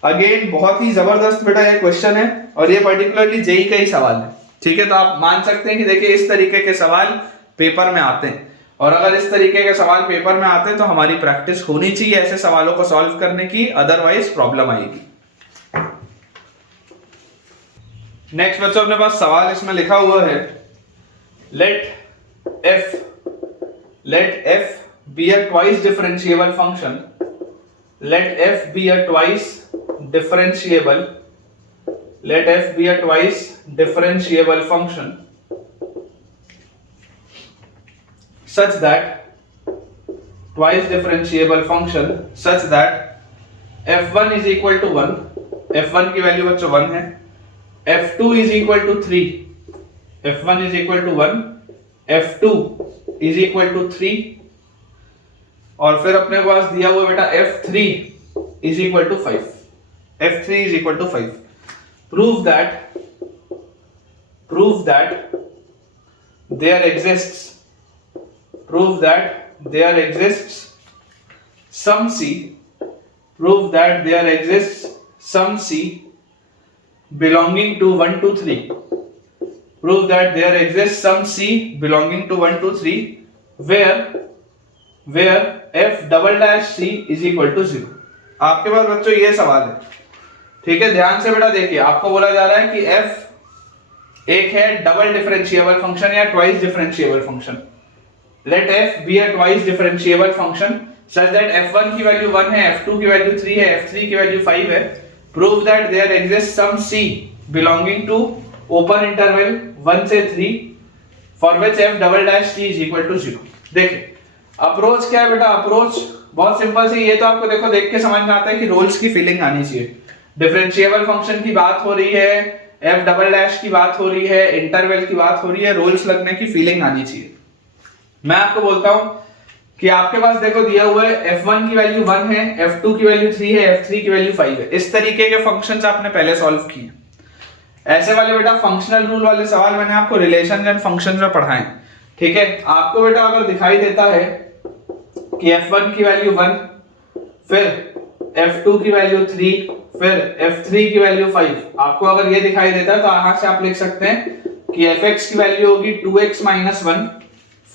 अगेन बहुत ही जबरदस्त बेटा ये क्वेश्चन है और ये पर्टिकुलरली जेई का ही सवाल है, ठीक है। तो आप मान सकते हैं कि देखिए इस तरीके के सवाल पेपर में आते हैं, और अगर इस तरीके के सवाल पेपर में आते हैं तो हमारी प्रैक्टिस होनी चाहिए ऐसे सवालों को सॉल्व करने की, अदरवाइज प्रॉब्लम आएगी। नेक्स्ट बच्चों अपने पास सवाल इसमें लिखा हुआ है, late f be a twice differentiable function, let f be a twice differentiable function such that f1 is equal to 1, f1 की वैल्यू बच्चों 1 है, f2 is equal to 3, f1 is equal to 1, f2 is equal to 3, और फिर अपने पास दिया हुआ बेटा f3 is equal to 5, f3 is equal to 5. Prove that there exists some c belonging to 1 to 3. Prove that there exists some c belonging to 1 to 3 where f double dash c is equal to 0. आपके पास बच्चों ये सवाल है, ठीक है। ध्यान से बेटा देखिए, आपको बोला जा रहा है कि f एक है डबल डिफरेंशिएबल फंक्शन या twice differentiable function. Let f be a twice differentiable function such that f1 की वैल्यू 1 है, f2 की वैल्यू 3 है, f3 की वैल्यू 5 है। Prove that there exist some c belonging to open interval 1 से 3 for which f double dash c is equal to 0। देखिए approach क्या है बेटा, अप्रोच बहुत सिंपल सी, ये तो आपको देखो देख के समझ में आता है कि रोल्स की फीलिंग आनी चाहिए। डिफरेंशिएबल फंक्शन की बात हो रही है, f डबल डैश की बात हो रही है, इंटरवल की बात हो रही है, रोल्स लगने की फीलिंग आनी चाहिए। मैं आपको बोलता हूं कि आपके पास देखो दिया हुआ है f1 की वैल्यू 1 है, f2 की वैल्यू 3 है, f3 की वैल्यू 5 है। इस तरीके के फंक्शंस आपने पहले सॉल्व किए। ऐसे वाले बेटा फंक्शनल रूल वाले सवाल मैंने आपको रिलेशंस एंड फंक्शंस में पढ़ाए, ठीक है। आपको बेटा अगर दिखाई देता है कि f1 की वैल्यू 1, फिर f2 की वैल्यू 3, फिर f3 की वैल्यू 5, आपको अगर ये दिखाई देता है तो यहां से आप लिख सकते हैं कि fx की वैल्यू होगी 2x minus 1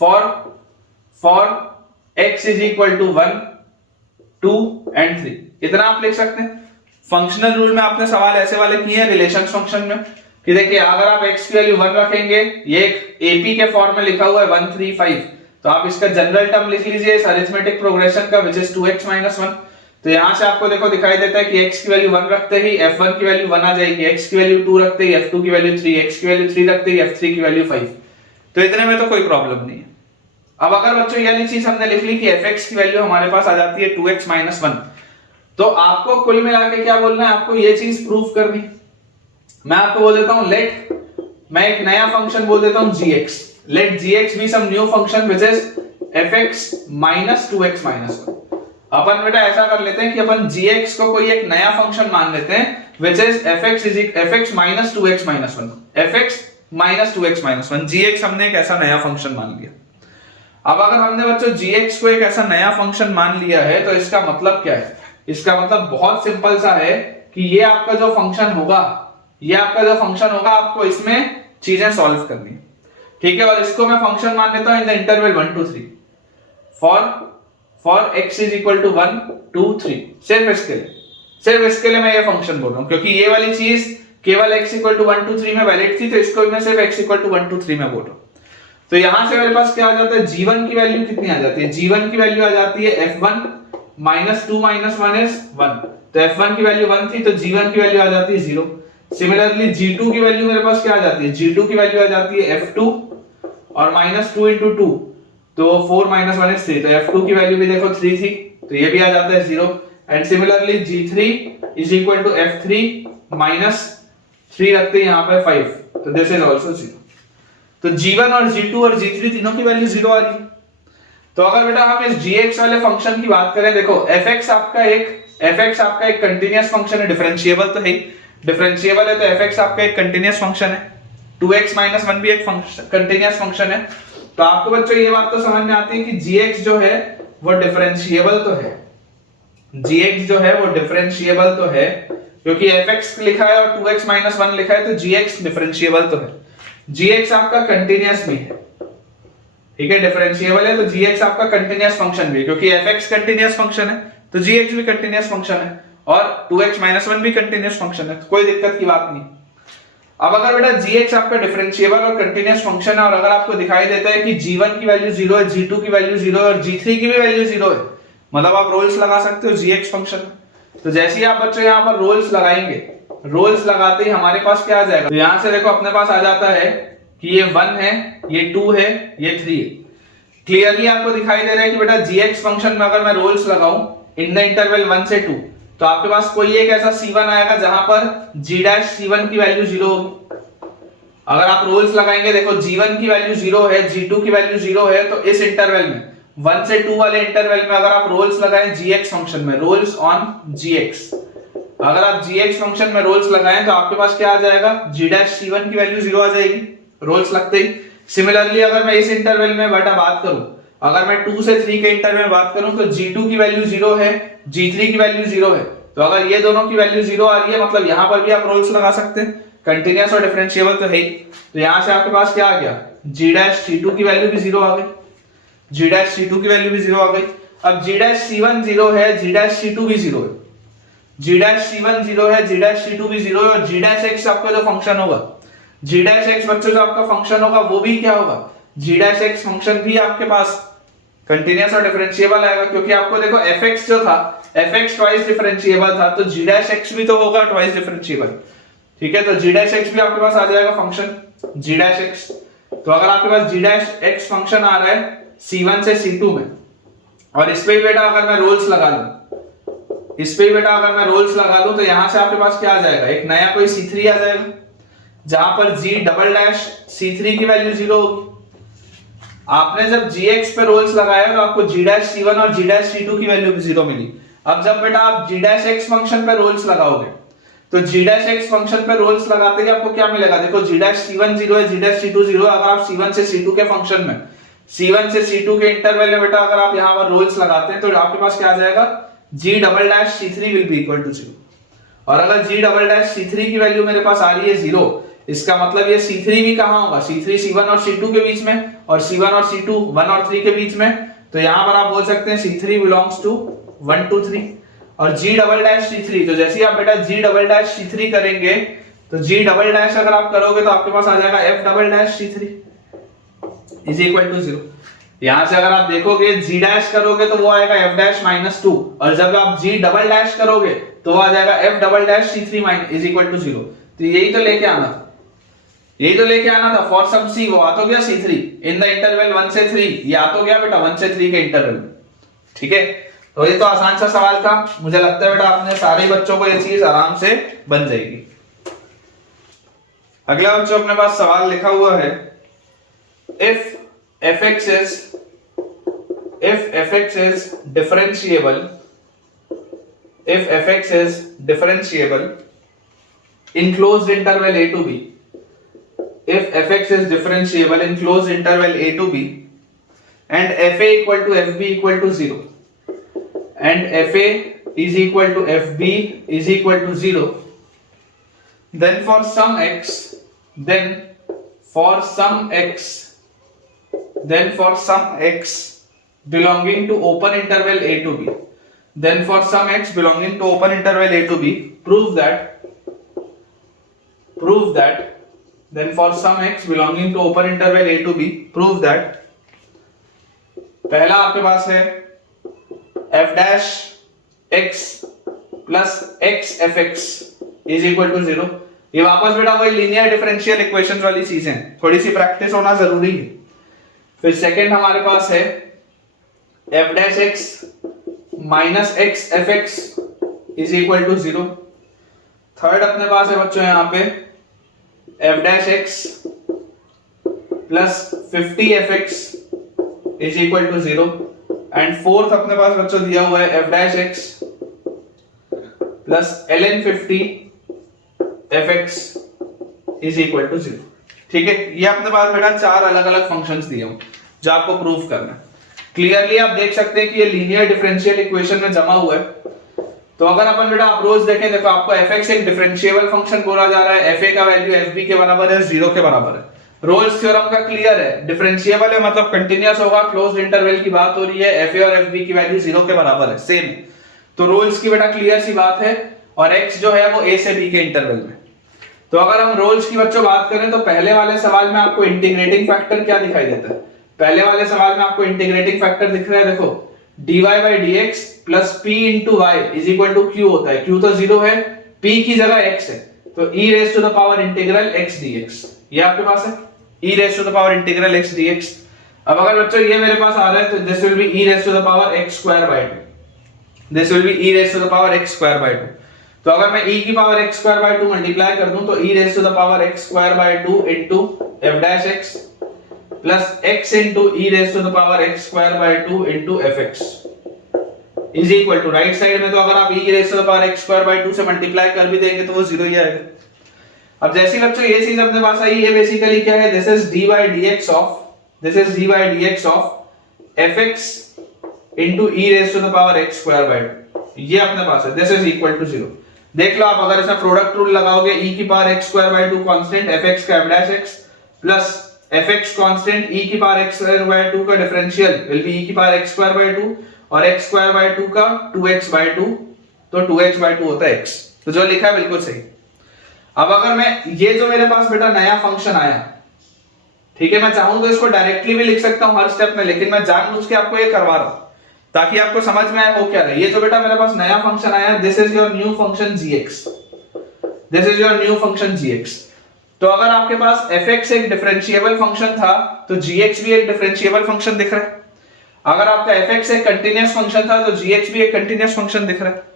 for x is equal to 1, 2 and 3। इतना आप लिख सकते हैं। फंक्शनल रूल में आपने सवाल ऐसे वाले किए हैं रिलेशन फंक्शन में कि देखिए अगर आप x की वैल्यू 1 रखेंगे, ये एक AP के फॉर्म में लिखा हुआ है 1 3 5, तो आप इसका जनरल टर्म लिख लीजिए इस अरिथमेटिक प्रोग्रेशन का which is 2x minus 1। तो यहां से आपको देखो दिखाई देता है कि x की वैल्यू 1 रखते ही f1 की वैल्यू 1 आ जाएगी, x की वैल्यू 2 रखते ही f2 की वैल्यू 3, x की वैल्यू 3 रखते ही f3 की वैल्यू 5। तो इतने में तो कोई प्रॉब्लम नहीं है। अब अगर बच्चों ये वाली चीज हमने लिख ली कि fx की वैल्यू हमारे पास आ जाती है 2x minus 1, तो आपको कुल मिला के क्या बोलना है, आपको ये चीज प्रूव करनी। मैं आपको बोल देता हूं मैं एक नया फंक्शन बोल देता हूं gx, let gx be some new function which is fx minus 2x minus 1। अपन बेटा ऐसा कर लेते हैं कि अपन gx को कोई एक नया फंक्शन मान लेते हैं which is fx minus 2x minus 1, fx minus 2x minus 1, gx हमने एक ऐसा नया फंक्शन मान लिया। अब अगर हमने बच्चों gx को एक ऐसा नया फंक्शन मान लिया है तो इसका मतलब क्या है, इसका मतलब बहुत सिंपल सा है कि ये आपका जो फंक्शन होगा, आपको इसमें चीजें सॉल्व करनी, ठीक है। और इसको मैं फंक्शन मान लेता हूं इन the interval 1 to 3 for x is equal to 1 2 3। सिर्फ इसके लिए मैं ये फंक्शन बोल रहा हूं क्योंकि ये वाली चीज केवल x equal to 1 to 3 में वैलिड थी, तो इसको मैं सिर्फ x equal to 1 to 3 में बोल रहा हूं। तो यहां से मेरे पास क्या आ जाता है, g1 की वैल्यू कितनी आ जाती है, g1 की वैल्यू आ जाती है f1 minus 2 minus 1 is 1, तो f1 की वैल्यू 1 थी तो g1 की वैल्यू आ जाती है 0। सिमिलरली g2 की वैल्यू मेरे पास क्या आ जाती है, g2 की वैल्यू आ जाती है f2 और minus 2 into 2 तो 4 minus 1 is 3, तो f2 की वैल्यू भी देखो 3 थी तो ये भी आ जाता है 0। And similarly g3 is equal to f3 minus 3 रखते हैं यहाँ पे 5, तो दिस इज आल्सो 0। तो g1 और g2 और g3 तीनों की वैल्यू 0 आ रही है। तो अगर बेटा हम इस gx वाले फंक्शन की बात करें, देखो fx आपका एक कंटीन्यूअस फंक्शन है, डिफरेंशिएबल तो है ही, डिफरेंशिएबल है तो fx आपका एक कंटीन्यूअस फंक्शन है, 2x minus 1 भी एक कंटीन्यूअस फंक्शन है। तो आपको बच्चों ये बात तो समझ में आती है कि gx जो है वो डिफरेंशिएबल तो है, gx जो है वो डिफरेंशिएबल तो है, क्योंकि fx लिखा है और 2x माइनस 1 लिखा है, तो gx डिफरेंशिएबल तो है। gx आपका कंटिन्यूअस भी है, ठीक है, डिफरेंशिएबल है, तो gx आपका कंटिन्यूअस फंक्शन भी है, क्योंकि fx कंटिन्यूअस फंक्शन है तो gx भी कंटिन्यूअस फंक्शन है, और 2x माइनस 1 भी कंटिन्यूअस फंक्शन है, तो कोई दिक्कत की बात नहीं। अब अगर बेटा gx आपका डिफरेंशिएबल और कंटिन्यूअस फंक्शन है, और अगर आपको दिखाई देता है कि g1 की वैल्यू 0 है, g2 की वैल्यू 0 है और g3 की भी वैल्यू 0 है, मतलब आप रोल्स लगा सकते हो gx फंक्शन में। तो जैसे ही आप बच्चों यहाँ पर रोल्स लगाएंगे, रोल्स लगाते ही हमारे पास क्या आ जाएगा, तो यहाँ से देखो अपने पास आ जाता है कि ये 1 है, ये 2 है, ये 3 है। क्लियरली आपको दिखाई दे रहा है कि बेटा gx फंक्शन में अगर मैं रोल्स लगाऊं इन द इंटरवल 1 से 2, तो आपके पास कोई एक ऐसा c1 आएगा जहां पर g'(c1) की वैल्यू 0 होगी। अगर आप रोल्स लगाएंगे, देखो g1 की वैल्यू 0 है, g2 की वैल्यू 0 है, तो इस इंटरवल में 1 से 2 वाले इंटरवल में अगर आप रोल्स लगाएं gx फंक्शन में, रोल्स ऑन gx, अगर आप gx फंक्शन में रोल्स लगाएं तो आपके पास क्या आ जाएगा, g'(c1) की वैल्यू 0 आ जाएगी रोल्स लगते ही। सिमिलरली अगर मैं इस इंटरवल में बेटा बात करूं, अगर मैं 2 से 3 के इंटरवल में बात करूं, तो g2 की वैल्यू 0 है, g3 की वैल्यू 0 है, तो अगर ये दोनों की वैल्यू 0 आ रही है, मतलब यहां पर भी आप रोल्स लगा सकते हैं, कंटीन्यूअस और डिफरेंशिएबल तो है ही। तो यहां से आपके पास क्या आ गया, g'(c2) की वैल्यू भी 0 आ गई, g'(c2) की वैल्यू भी 0 आ गई। अब g'(c1) 0 है, g'(c2) भी 0 है, g'(c1) 0 है, g'(c2) भी 0 है, और g'(x) आपका जो फंक्शन होगा, g'(x) बच्चों जो आपका फंक्शन होगा वो भी क्या होगा, g'(x) फंक्शन भी आपके पास कंटीन्यूअस और डिफरेंशिएबल आएगा, क्योंकि आपको देखो fx जो था, fx ट्वाइस डिफरेंशिएबल था, तो g'(x) भी तो होगा ट्वाइस डिफरेंशिएबल, ठीक है, तो g'(x) भी आपके पास आ जाएगा फंक्शन g'(x). तो अगर आपके पास g'(x) फंक्शन आ रहा है c1 से c2 में, और इस पे बेटा अगर मैं रोल्स लगा लूं, इस पे बेटा अगर मैं रोल्स लगा लूं, तो यहां से आपके पास क्या आ जाएगा, एक नया कोई c3 आ जाएगा, जहां पर g'(c3) की वैल्यू 0 होगी। आपने जब gx पे रोल्स लगाया तो आपको g'(c1) और g'(c2) की वैल्यू भी 0 मिली। अब जब बेटा आप g'(x) फंक्शन पे रोल्स लगाओगे, तो g'(x) फंक्शन पे रोल्स लगाते ही आपको क्या मिलेगा, देखो g'(c1) 0 है, g'(c2) 0 है, अगर आप c1 से c2 के फंक्शन में, c1 से c2 के इंटरवल में बेटा अगर आप यहां पर रोल्स लगाते हैं, तो आपके पास क्या आ जाएगा, g'(c3) will be equal to 0। और अगर g'(c3) की वैल्यू मेरे पास आ रही है 0, इसका मतलब ये c3 भी कहां होगा, c3 c1 और c2 के बीच में, और c1 और c2 1 और 3 के बीच में, तो यहां पर आप बोल सकते हैं c3 बिलोंग्स टू 1 2 3। और g'(c3), तो जैसे ही आप बेटा g'(c3) करेंगे, तो g' अगर आप करोगे तो आपके पास आ जाएगा f'(c3) इज इक्वल टू 0। यहां से अगर आप देखोगे g' करोगे तो वो आएगा f'-2, और जब आप g' करोगे तो वो आ जाएगा f'(c3) इज इक्वल टू 0। तो यही तो लेके आना था, यही तो लेके आना था, फॉर सम c, वो आ तो गया c3 इन द इंटरवल 1 से 3, ये आ तो गया बेटा 1 से 3 के इंटरवल में, ठीक है। तो ये तो आसान सा सवाल था, मुझे लगता है बेटा अपने सारे बच्चों को ये चीज आराम से बन जाएगी। अगला बच्चों अपने पास सवाल लिखा हुआ है, if fx is differentiable, if fx is differentiable in closed interval a to b, if fx is differentiable in closed interval a to b and fa equal to fb equal to 0 and fa is equal to fb is equal to 0, then for some x belonging to open interval a to b, then for some x belonging to open interval a to b, prove that then for some x belonging to open interval a to b, prove that पहला आपके पास है f' plus x fx is equal to 0। ये वापस बेटा वही linear differential equations वाली चीजें, थोड़ी सी प्रैक्टिस होना जरूरी है। फिर सेकंड हमारे पास है f' minus x fx is equal to 0। Third अपने पास है बच्चों यहाँ पे f' plus 50 fx is equal to 0, and fourth अपने पास बच्चों दिया हुआ है f' plus ln 50 fx is equal to 0। ठीक है, ये अपने पास बेटा चार अलग अलग फंक्शंस दिए हुए जो आपको प्रूफ करना है। क्लियरली आप देख सकते हैं कि ये लीनियर डिफरेंशियल इक्वेशन में जमा हुआ है। तो अगर अपन बेटा अप्रोच देखें, देखो आपको fx एक डिफरेंशिएबल फंक्शन बोला जा रहा है, fa का वैल्यू fb के बराबर है, 0 के बराबर है। रोल्स थ्योरम का क्लियर है, डिफरेंशिएबल है मतलब कंटीन्यूअस होगा, क्लोज्ड इंटरवल की बात हो रही है, fa और fb की वैल्यू 0 के बराबर है, सेम। तो रोल्स की बेटा क्लियर सी बात है, और x जो है वो a से b के इंटरवल में। तो अगर हम रोल्स की बच्चों बात करें तो पहले वाले सवाल में आपको इंटीग्रेटिंग फैक्टर क्या दिखाई देता है? पहले वाले सवाल में आपको इंटीग्रेटिंग फैक्टर दिख रहा है, देखो dy by dx plus p into y is equal to q होता है, q तो 0 है, p की जगह x है, तो e raise to the power integral x dx, ये आपके पास है e raise to the power integral x dx। अब अगर बच्चों ये मेरे पास आ रहा है तो this will be e raise to the power x square by 2, this will be e raise to the power x square by 2। तो अगर मैं e की power x square by 2 multiply कर दूं तो e raise to the power x square by 2 into f dash x plus x into e raise to the power x square by 2 into fx is equal to, right side में तो अगर आप e raise to the power x square by 2 से multiply कर भी देंगे तो वो 0 ही आएगा। अब जैसे ही बच्चों ये चीज अपने पास आई, ये बेसिकली क्या है, this is d by dx of, this is d by dx of fx into e raise to the power x square by 2, ये अपने पास है, दिस इज इक्वल टू 0। देख लो आप, अगर इसमें प्रोडक्ट रूल लगाओगे, e की power x square by 2 constant fx का f dash x plus fx constant e की पावर x स्क्वायर बाय 2 का डिफरेंशियल विल बी e की पावर x स्क्वायर बाय 2 और x स्क्वायर बाय 2 का 2x bye 2, तो 2x bye 2 होता है x। तो जो लिखा है बिल्कुल सही। अब अगर मैं ये जो मेरे पास बेटा नया फंक्शन आया, ठीक है, मैं चाहूं तो इसको डायरेक्टली भी लिख सकता हूं हर स्टेप में, लेकिन मैं जानबूझ के आपको ये करवा रहा हूं ताकि आपको समझ में आए वो क्या है। ये जो बेटा मेरे पास नया फंक्शन आया, this is your new function gx, this is your new function gx। तो अगर आपके पास fx एक डिफरेंशिएबल फंक्शन था तो gx भी एक डिफरेंशिएबल फंक्शन दिख रहा है। अगर आपका fx एक कंटीन्यूअस फंक्शन था तो gx भी एक कंटीन्यूअस फंक्शन दिख रहा है।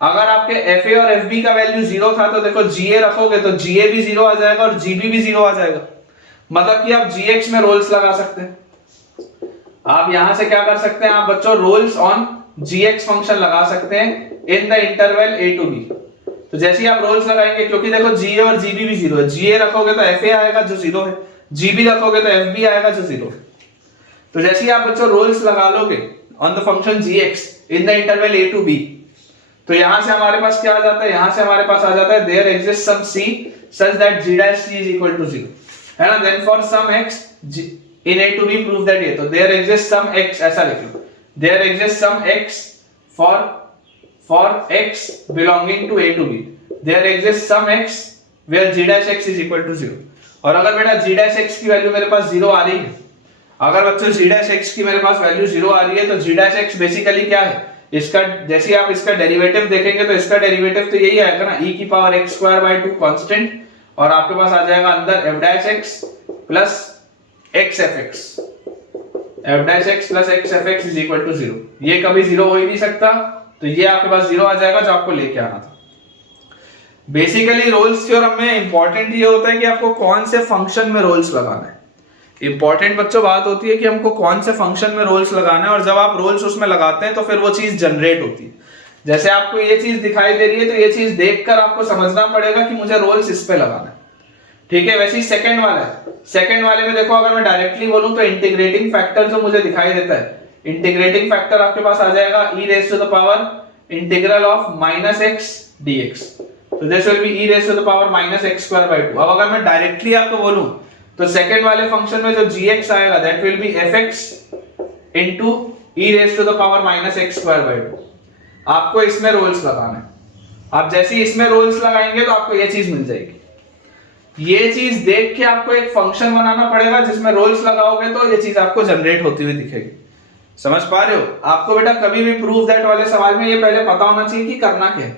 अगर आपके fa और fb का वैल्यू 0 था तो देखो ga रखोगे तो ga भी 0 आ जाएगा और gb भी 0 आ जाएगा, मतलब कि आप gx में रोल्स लगा सकते हैं। आप यहां से क्या कर सकते हैं, आप बच्चों रोल्स ऑन gx फंक्शन लगा सकते हैं in the interval a to b। तो जैसे ही आप रोल्स लगाएंगे, क्योंकि देखो ga और gb भी 0 है, ga रखोगे तो fa आएगा जो 0 है, gb रखोगे तो fb आएगा जो 0 है। तो जैसे ही आप बच्चों रोल्स लगा लोगे on the function gx in the interval a to b, तो यहां से हमारे पास क्या आ जाता है, यहां से हमारे पास आ जाता है there exist some c such that g dash c is equal to 0, है ना। Then for some x in a to b prove that, ये तो देयर एग्जिस्ट सम x, ऐसा लिख लो, there exist some x for x belonging to a to b, there exist some x where g dash x is equal to 0। और अगर बेटा g dash x की value मेरे पास 0 आ रही है, अगर बच्चों g dash x की मेरे पास वैल्यू 0 आ रही है, तो g dash x बेसिकली क्या है, इसका जैसे आप इसका डेरिवेटिव देखेंगे तो इसका डेरिवेटिव तो यही आएगा ना, e की power x square by 2 constant, और आपके पास आ जाएगा अंदर f dash x plus x fx, f dash x plus x fx is equal to 0। ये कभी 0 हो ही नहीं सकता, तो ये आपके पास 0 आ जाएगा जो आपको लेके आना था। बेसिकली रोल्स थ्योरम में इंपॉर्टेंट ये होता है कि आपको कौन से फंक्शन में रोल्स लगाना है। इंपॉर्टेंट बच्चों बात होती है कि हमको कौन से फंक्शन में रोल्स लगाना है, और जब आप रोल्स उसमें लगाते हैं तो फिर वो चीज जनरेट होती है। जैसे आपको ये चीज दिखाई दे रही है तो ये चीज देखकर आपको समझना पड़ेगा कि मुझे रोल्स इस पे लगाना है, ठीक है। वैसे ही सेकंड वाला है, सेकंड वाले में देखो अगर मैं डायरेक्टली बोलूं तो इंटीग्रेटिंग फैक्टर जो मुझे दिखाई देता है, इंटीग्रेटिंग फैक्टर आपके पास आ जाएगा e raise to the power integral of -x dx, तो this will be e raise to the power -x square by 2। अब अगर मैं डायरेक्टली आपको बोलूं तो सेकंड वाले फंक्शन में जो gx आएगा that will be fx into e raise to the power -x square by 2। आपको इसमें रोल्स लगाना है। आप जैसे ही इसमें रोल्स लगाएंगे तो आपको ये चीज मिल जाएगी। ये चीज देख के आपको एक फंक्शन बनाना पड़ेगा जिसमें रोल्स लगाओगे तो ये चीज आपको जनरेट होती हुई दिखेगी। समझ पा रहे हो? आपको बेटा कभी भी प्रूफ दैट वाले सवाल में ये पहले पता होना चाहिए कि करना क्या है,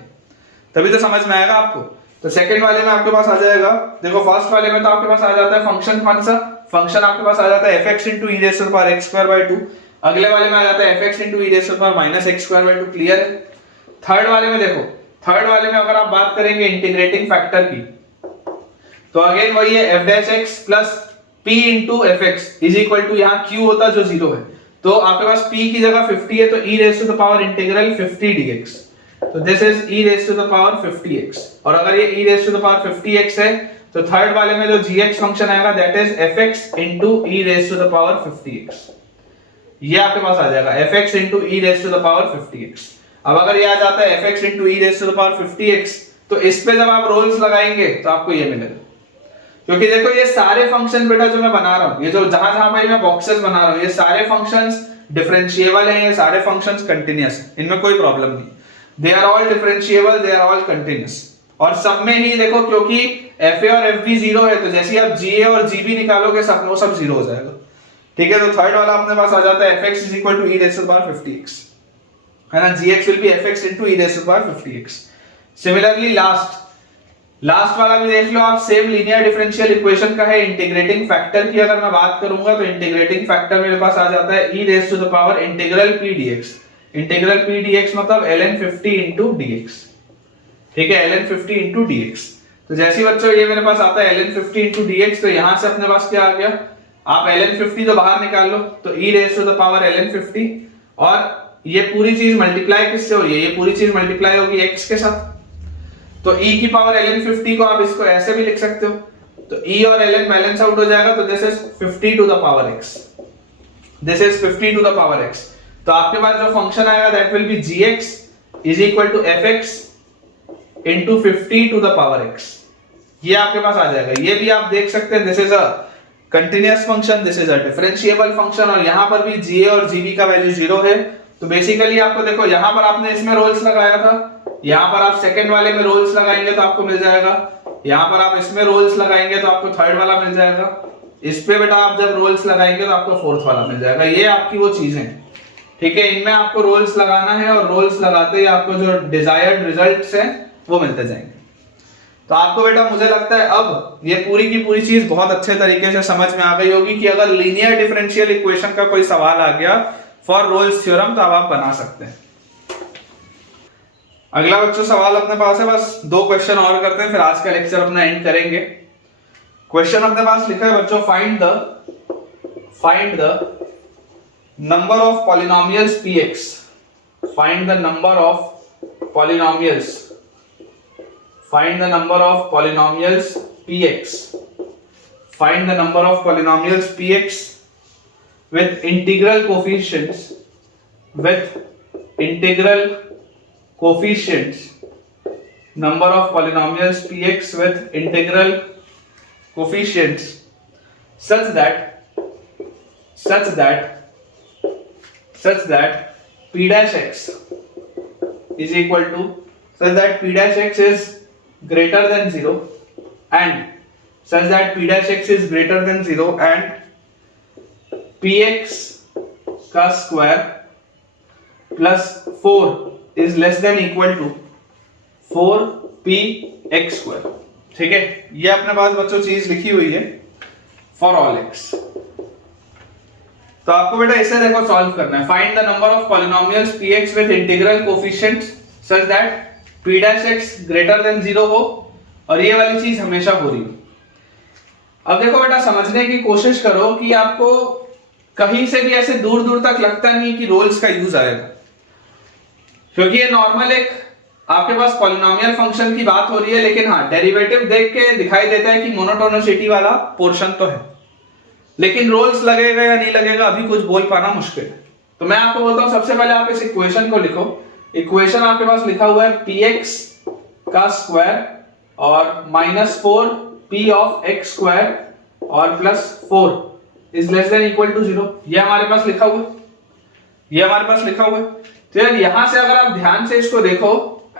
तभी तो समझ में आएगा आपको। तो सेकंड वाले में आपके पास आ जाएगा, देखो फर्स्ट वाले में तो आपके पास आ जाता है फंक्शन, कौन सा फंक्शन आपके पास आ जाता है fx into e raised to the power x square by 2। अगले वाले में आ जाता है fx into e raised to the power -x square by 2। Clear है? थर्ड वाले में देखो, थर्ड वाले में अगर आप बात करेंगे इंटीग्रेटिंग फैक्टर की, तो अगेन वही है f dash x plus p into fx is equal to, यहाँ q होता जो 0 है, तो आपके पास p की जगह 50 है तो e raised to the power integral 50 dx, तो this is e raised to the power 50x। और अगर ये e raised to the power 50x है तो थर्ड वाले में जो gx फंक्शन आएगा that is fx into e raised to the power 50x। ये आपके पास आ जाएगा fx into e raised to the power 50x। अब अगर ये आ जाता है fx into e raised to the power 50x, तो इस पे जब आप रोल्स लगाएंगे तो आपको ये मिलेगा। क्योंकि देखो ये सारे फंक्शन बेटा जो मैं बना रहा हूं, ये जो जहां जहां पे मैं बॉक्सेस बना रहा हूं, ये सारे फंक्शंस डिफरेंशिएबल हैं, ये सारे फंक्शंस कंटीन्यूअस हैं, इनमें कोई प्रॉब्लम नहीं। They are all differentiable, they are all continuous. और सब में ही देखो क्योंकि fa और fb जीरो है, तो जैसे आप ga और gb निकालोगे सब वो सब जीरो हो जाएगा। ठीक है, तो थर्ड वाला अपने पास आ जाता है fx is equal to e raised to the power 50x, है ना। gx will be fx into e raised to the power 50x। Similarly last वाला भी देख लो आप, सेम लीनियर डिफरेंशियल इक्वेशन का है। इंटीग्रेटिंग फैक्टर की अगर मैं बात करूंगा तो इंटीग्रेटिंग फैक्टर मेरे पास आ जाता है e raised to the power integral p dx। Integral p dx मतलब ln 50 into dx। ठीक है, ln 50 into dx। तो जैसे ही बच्चों ये मेरे पास आता है ln 50 into dx, तो यहां से अपने पास क्या आ गया, आप ln 50 तो बाहर निकाल लो, तो e raised to the power ln 50, और ये पूरी चीज मल्टीप्लाई किससे हो रही है, ये पूरी चीज मल्टीप्लाई होगी x के साथ। तो e की पावर ln 50 को आप इसको ऐसे भी लिख सकते हो, तो e और ln बैलेंस आउट हो जाएगा, तो this is 50 to the power x, this is 50 to the power x। तो आपके पास जो फंक्शन आएगा that will be gx is equal to fx into 50 to the power x। ये आपके पास आ जाएगा। ये भी आप देख सकते हैं, this is a continuous function, this is a differentiable function, और यहां पर भी ga और gb का वैल्यू जीरो है। तो बेसिकली आपको देखो यहां पर आपने इसमें रोल्स लगाया था, यहां पर आप सेकंड वाले में रोल्स लगाएंगे तो आपको मिल जाएगा, यहां पर आप इसमें रोल्स लगाएंगे तो आपको थर्ड वाला मिल जाएगा, इस पे बेटा आप जब रोल्स लगाएंगे तो आपको फोर्थ वाला मिल जाएगा। ये आपकी वो चीजें हैं। ठीक है, इनमें आपको रोल्स लगाना है, और रोल्स लगाते ही आपको जो डिजायर्ड रिजल्ट्स हैं वो मिलते जाएंगे। तो आपको बेटा मुझे लगता है अब ये पूरी की पूरी चीज बहुत अच्छे तरीके से समझ में आ गई होगी कि अगर लीनियर डिफरेंशियल इक्वेशन का कोई सवाल आ गया फॉर रोल्स थ्योरम तो अब आप बना सकते हैं। अगला बच्चों सवाल अपने पास है, बस 2 क्वेश्चन और करते हैं फिर आज का लेक्चर अपना एंड करेंगे। क्वेश्चन अपने पास लिखा है बच्चों, find the number of polynomials px, find the number of polynomials, find the number of polynomials px, find the number of polynomials px with integral coefficients, number of polynomials px with integral coefficients such that p dash x is equal to, such that p dash x is greater than 0 and such that p dash x is greater than 0 and px का square plus 4 is less than equal to 4px square. ठीक है, ये अपने पास बच्चों चीज लिखी हुई है फॉर ऑल x। तो आपको बेटा इसे देखो सॉल्व करना है। Find the number of polynomials px with integral coefficients such that p dash x greater than 0 हो, और ये वाली चीज हमेशा हो रही हो। अब देखो बेटा समझने की कोशिश करो कि आपको कहीं से भी ऐसे दूर दूर तक लगता नहीं कि रोल्स का यूज आएगा, क्योंकि ये नॉर्मल एक आपके पास पॉलिनोमियल फंक्शन की बात हो रही है, लेकिन हाँ डेरिवेटिव देख के दिखाई देता है कि मोनोटोनिसिटी वाला पोर्शन तो है, लेकिन रोल्स लगेगा या नहीं लगेगा अभी कुछ बोल पाना मुश्किल है। तो मैं आपको बोलता हूं सबसे पहले आप इस इक्वेशन को लिखो। इक्वेशन आपके पास लिखा हुआ है px का स्क्वायर और -4p ऑफ x स्क्वायर और +4 is less than equal to 0। ये हमारे पास लिखा हुआ है, तो यार यहां से अगर आप ध्यान से इसको देखो,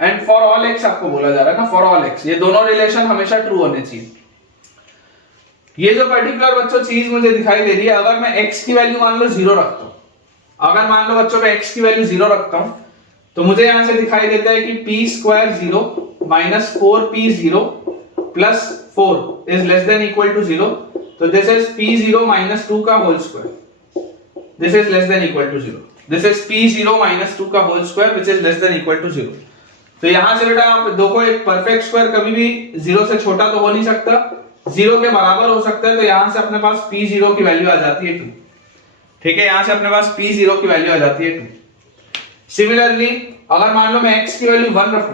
एंड फॉर ऑल x आपको बोला जा रहा है ना, फॉर ऑल x, ये दोनों रिलेशन हमेशा ट्रू होने चाहिए। ये जो पर्टिकुलर बच्चों चीज मुझे दिखाई दे रही है, अगर मैं x की वैल्यू मान लो 0 रखता हूं, अगर मान लो बच्चों मैं x की वैल्यू 0 रखता हूं, तो मुझे यहां से दिखाई देता है कि p square 0 -4p0 plus 4 is less than equal to 0। तो दिस इज p0 -2 का whole square, this is less than equal to 0। This is p0 -2 का whole square which is less than equal to 0। तो यहां से बेटा आप देखो एक परफेक्ट स्क्वायर कभी भी 0 से छोटा तो हो नहीं सकता, 0 के बराबर हो सकता है। तो यहां से अपने पास p0 की वैल्यू आ जाती है 2। ठीक है, यहां से अपने पास p0 की वैल्यू आ जाती है 2। सिमिलरली अगर मान लो मैं x की वैल्यू 1 रखूं,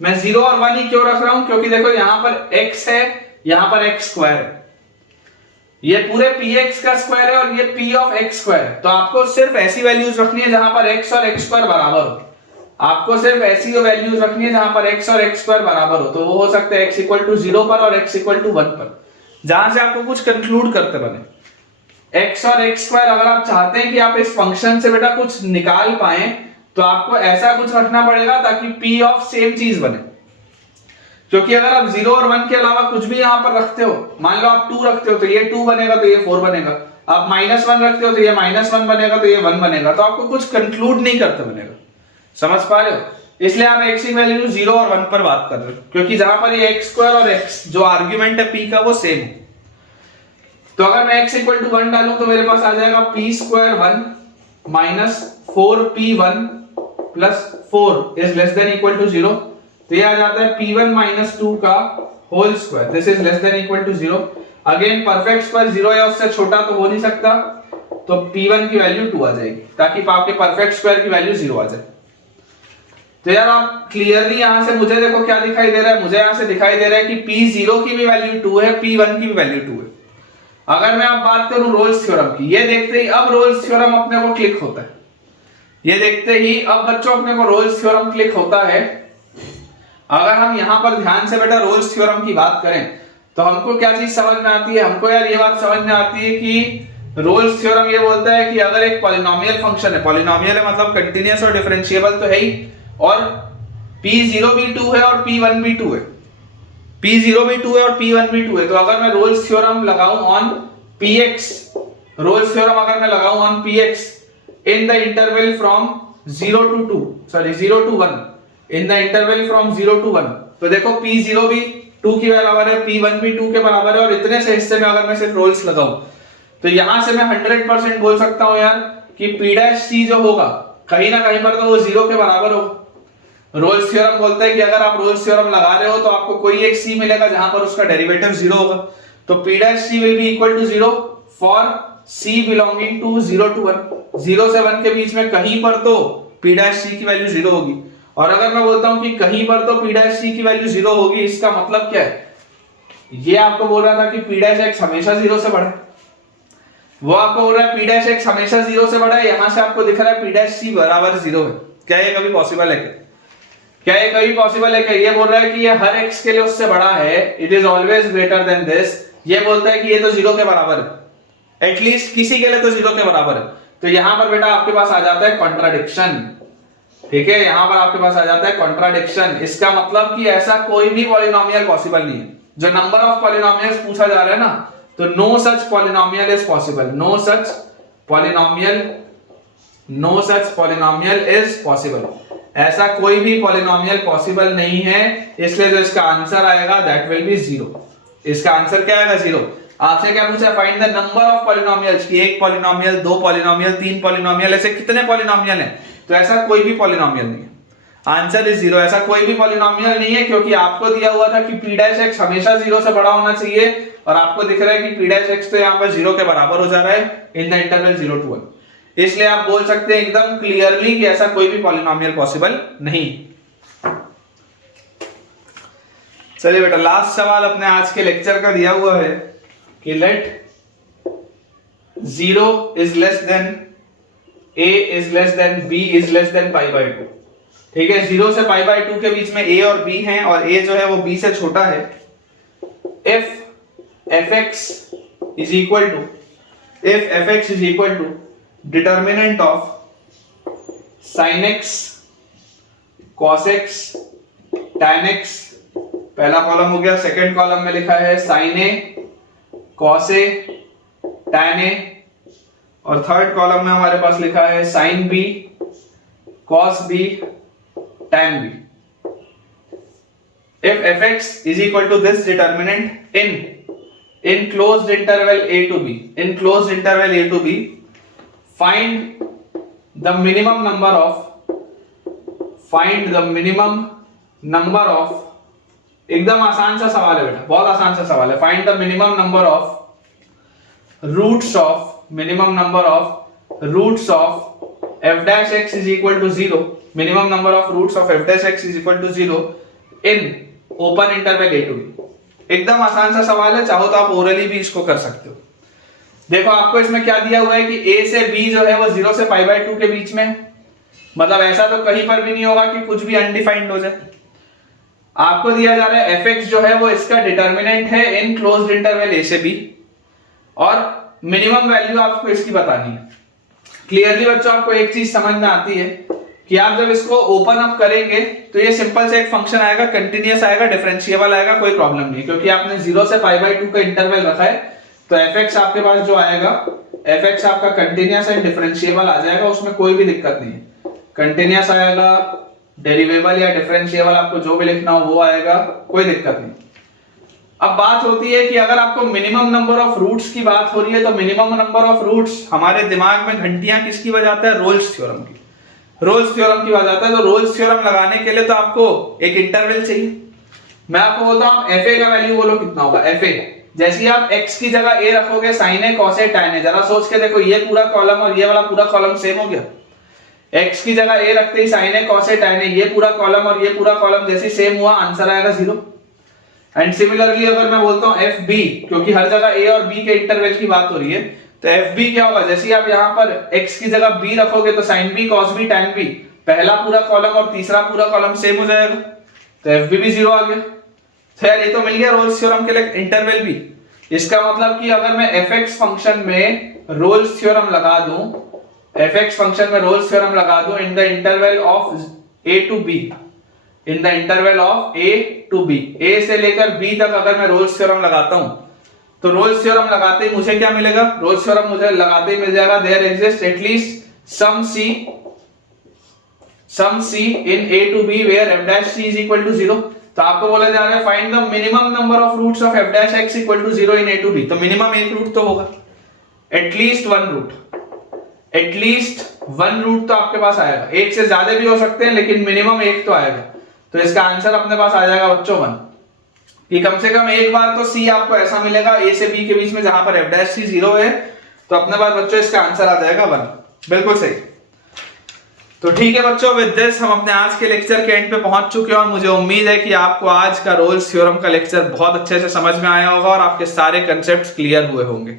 मैं 0 और 1 ही क्यों रख रहा हूं, क्योंकि देखो यहां पर x है, यहां पर x स्क्वायर है, ये पूरे px का स्क्वायर है और ये p ऑफ x स्क्वायर है। तो आपको सिर्फ ऐसी वैल्यूज रखनी है जहां पर x और x स्क्वायर बराबर हो। आपको सिर्फ ऐसी वैल्यूज रखनी है जहां पर x और x स्क्वायर बराबर हो, तो वो हो सकता है x इक्वल टू 0 पर और x इक्वल टू 1 पर, जहां से आपको कुछ कंक्लूड करते बने। x और x स्क्वायर अगर आप चाहते हैं कि आप इस फंक्शन से बेटा कुछ निकाल पाए तो आपको ऐसा कुछ रखना पड़ेगा ताकि p ऑफ सेम चीज बने, क्योंकि अगर आप 0 और 1 के अलावा कुछ भी यहां पर रखते हो, मान लो आप 2 रखते हो तो ये 2 बनेगा तो ये 4 बनेगा, आप -1 रखते हो तो ये -1 बनेगा तो ये 1 बनेगा, तो आपको कुछ कंक्लूड नहीं करते बनेगा। समझ पा रहे हो? इसलिए आप x की वैल्यू 0 और 1 पर बात कर रहे हो, क्योंकि जहां पर ये x स्क्वायर और x जो आर्गुमेंट है p का वो सेम है। तो अगर मैं x इक्वल टू 1 डालूं तो मेरे पास आ जाएगा p square 1 minus 4p1 plus 4 is less than equal to 0, तो ये आ जाता है p1 माइनस 2 का whole square, this is less than equal to 0। Again perfect square 0 या उससे छोटा तो हो नहीं सकता, तो p1 की वैल्यू 2 आ जाएगी ताकि आपके परफेक्ट स्क्वायर की वैल्यू 0 आ जाए। तो यार आप क्लियरली यहां से मुझे देखो क्या दिखाई दे रहा है, मुझे यहां से दिखाई दे रहा है कि p0 की भी वैल्यू 2 है, p1 की भी वैल्यू 2 है। अगर मैं अब बात करूं रोल्स थ्योरम की, ये देखते ही अब रोल्स थ्योरम अपने को क्लिक होता है, ये देखते ही अब बच्चों अपने को रोल्स थ्योरम क्लिक होता है। अगर हम यहां पर ध्यान से बेटा रोल्स थ्योरम की बात करें तो हमको क्या चीज समझ में आती है, हमको यार ये बात समझ में आती है कि रोल्स थ्योरम ये बोलता है कि अगर एक पॉलिनोमियल फंक्शन है, पॉलिनोमियल है मतलब कंटीन्यूअस और डिफरेंशिएबल तो है ही, और p0 भी 2 है और p1 भी 2 है, p0 भी 2 है और p1 भी 2 है, तो अगर मैं रोल्स थ्योरम लगाऊं ऑन px, रोल्स थ्योरम अगर मैं लगाऊं on px in the interval from 0 to 1, in the interval from 0 to 1, तो देखो p0 भी 2 के बराबर है, p1 भी 2 के बराबर है, और इतने से हिस्से में अगर मैं सिर्फ रोल्स लगाऊं तो यहां से मैं 100% बोल सकता हूं यार कि p' जो होगा कहीं ना कहीं पर तो वो 0 के बराबर हो। रोल्स थ्योरम बोलता है कि अगर आप रोल्स थ्योरम लगा रहे हो तो आपको कोई एक c मिलेगा जहां पर उसका डेरिवेटिव 0 होगा, तो p' will be equal to 0 for c belonging to 0 to 1, 0 से 1 के बीच में कहीं पर तो p' की वैल्यू 0 होगी। और अगर मैं बोलता हूं कि कहीं पर तो p' की वैल्यू 0 होगी, इसका मतलब क्या है, ये आपको बोल रहा था कि p' हमेशा 0 से बड़ा है, वो आपको बोल रहा है p' हमेशा 0 से बड़ा है, यहां से आपको दिख रहा है p' बराबर 0 है। क्या ये कभी पॉसिबल है? क्या ये कभी पॉसिबल है? क्या ये बोल रहा है कि ये हर x के लिए उससे बड़ा है, it is always greater than this, ये बोलता है कि ये तो 0 के बराबर है, एटलीस्ट किसी के लिए तो 0 के बराबर है। तो यहां पर बेटा आपके पास आ जाता है कॉन्ट्राडिक्शन, ठीक है, यहां पर आपके पास आ जाता है कॉन्ट्राडिक्शन। इसका मतलब कि ऐसा कोई भी पॉलिनोमियल पॉसिबल नहीं है, जो नंबर ऑफ पॉलिनोमियल्स पूछा जा रहा है ना, तो no such polynomial is possible, no such polynomial is possible, ऐसा कोई भी पॉलिनोमियल पॉसिबल नहीं है। इसलिए जो इसका आंसर आएगा दैट विल बी 0, इसका आंसर क्या आएगा? 0। आपसे क्या पूछा? Find the number of polynomials, कि एक पॉलिनोमियल, 2 पॉलिनोमियल, 3 पॉलिनोमियल, ऐसे कितने पॉलिनोमियल हैं? तो ऐसा कोई भी पॉलिनोमियल नहीं है, आंसर इज 0, ऐसा कोई भी पॉलिनोमियल नहीं है, क्योंकि आपको दिया हुआ था कि p' हमेशा 0 से बड़ा होना चाहिए, और आपको दिख रहा है कि p' तो यहां पर 0 के बराबर हो जा रहा है इन द इंटरवल 0 to 1, इसलिए आप बोल सकते हैं एकदम क्लियरली कि ऐसा कोई भी पॉलिनोमियल पॉसिबल नहीं। चलिए बेटा लास्ट सवाल अपने आज के लेक्चर का दिया हुआ है कि let 0 is less than a is less than b is less than π/2, ठीक है, 0 से π/2 के बीच में a और b हैं, और a जो है वो b से छोटा है। if fx is equal to determinant of sin x cos x tan x, पहला कॉलम हो गया, सेकंड कॉलम में लिखा है sin a cos a tan a, और थर्ड कॉलम में हमारे पास लिखा है sin b cos b tan b। if fx is equal to this determinant in closed interval a to b, find the minimum number of एकदम आसान सा सवाल है बेटा, बहुत आसान सा सवाल है। Find the minimum number of roots of f' is equal to 0, minimum number of roots of f' is equal to 0 in open interval a to b। एकदम आसान सा सवाल है, चाहो तो आप ओरली भी इसको कर सकते हो। देखो आपको इसमें क्या दिया हुआ है कि a से b जो है वो 0 से π/2 के बीच में, मतलब ऐसा तो कहीं पर भी नहीं होगा कि कुछ भी अनडिफाइंड हो जाए। आपको दिया जा रहा है fx जो है वो इसका डिटर्मिनेंट है इन क्लोज्ड इंटरवल a से b, और मिनिमम वैल्यू आपको इसकी बतानी है। क्लियरली बच्चों आपको एक चीज समझ में आती है कि आप जब इसको ओपन अप करेंगे तो ये सिंपल से एक फंक्शन आएगा, कंटिन्यूअस आएगा, डिफरेंशिएबल आएगा, कोई प्रॉब्लम नहीं, क्योंकि आपने 0 से π/2 का इंटरवल रखा है। तो fx आपके पास जो आएगा, fx आपका कंटिन्यूअस एंड डिफरेंशिएबल आ जाएगा, उसमें कोई भी दिक्कत नहीं है। कंटिन्यूअस आएगा, डेरिवेबल या डिफरेंशिएबल आपको जो भी लिखना हो वो आएगा, कोई दिक्कत नहीं। अब बात होती है कि अगर आपको मिनिमम नंबर ऑफ रूट्स की बात हो रही है, तो मिनिमम नंबर ऑफ रूट्स हमारे दिमाग में घंटियां किसकी बजाता है? रोल्स थ्योरम की। रोल्स थ्योरम की बजाता है। तो रोल्स थ्योरम लगाने के लिए तो आपको एक इंटरवल चाहिए। मैं आपको बोलता हूं, आप fa का वैल्यू बोलो कितना होगा। fa जैसे ही आप x की जगह a रखोगे, sin a cos a tan a, जरा सोच के देखो, ये पूरा कॉलम और ये वाला पूरा कॉलम सेम हो गया। x की जगह a रखते ही sin a cos a tan a, ये पूरा कॉलम और ये पूरा कॉलम जैसे सेम हुआ, आंसर आएगा 0। एंड सिमिलरली अगर मैं बोलता हूं fb, क्योंकि हर जगह a और b के इंटरवल की बात हो रही है, तो fb क्या होगा? जैसे ही आप यहां पर x की जगह b रखोगे तो sin b cos b tan b, पहला पूरा कॉलम और तीसरा पूरा कॉलम सेम हो जाएगा, तो fb भी 0 आ गया। तो यार ये तो मिल गया रोल्स थ्योरम के लिए इंटरवल भी। इसका मतलब कि अगर मैं fx फंक्शन में रोल्स थ्योरम लगा दूं, fx फंक्शन में रोल्स थ्योरम लगा दूं in the interval of a to b, in the interval of a to b, a से लेकर b तक अगर मैं रोल्स थ्योरम लगाता हूं, तो रोल्स थ्योरम लगाते ही मुझे क्या मिलेगा? रोल्स थ्योरम मुझे लगाते ही मिल जाएगा, there exist at least some c in a to b where f dash c is equal to 0। तो आपको बोला जा रहा है find the minimum number of roots of f dash x equal to 0 in a to b। तो minimum एक root तो होगा, at least one root, at least one root तो आपके पास आएगा। एक से ज्यादा भी हो सकते हैं, लेकिन मिनिमम एक तो आएगा। तो इसका आंसर अपने पास आ जाएगा बच्चों 1, कि कम से कम एक बार तो c आपको ऐसा मिलेगा a से b के बीच में जहां पर f dash c 0 है, तो अपने पास बच्चों इसका आंसर आ जाएगा 1। बिल्कुल सही। तो ठीक है बच्चों, विद दिस हम अपने आज के लेक्चर के एंड पे पहुंच चुके हैं, और मुझे उम्मीद है कि आपको आज का रोल्स थ्योरम का लेक्चर बहुत अच्छे से समझ में आया होगा और आपके सारे कंसेप्ट्स क्लियर हुए होंगे।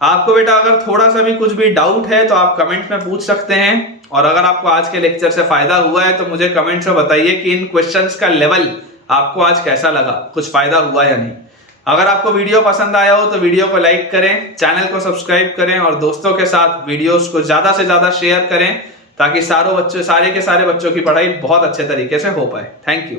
आपको बेटा अगर थोड़ा सा भी कुछ भी डाउट है तो आप कमेंट में पूछ सकते हैं, और अगर आपको आज के लेक्चर से फायदा हुआ है तो मुझे कमेंट्स में बताइए कि इन क्वेश्चंस का लेवल आपको आज कैसा लगा, कुछ फायदा हुआ या नहीं। अगर आपको वीडियो पसंद आया हो तो वीडियो को लाइक करें, चैनल को सब्सक्राइब करें, और दोस्तों के साथ वीडियोस को ज्यादा से ज्यादा शेयर करें, ताकि सारे के सारे बच्चों की पढ़ाई बहुत अच्छे तरीके से हो पाए। Thank you.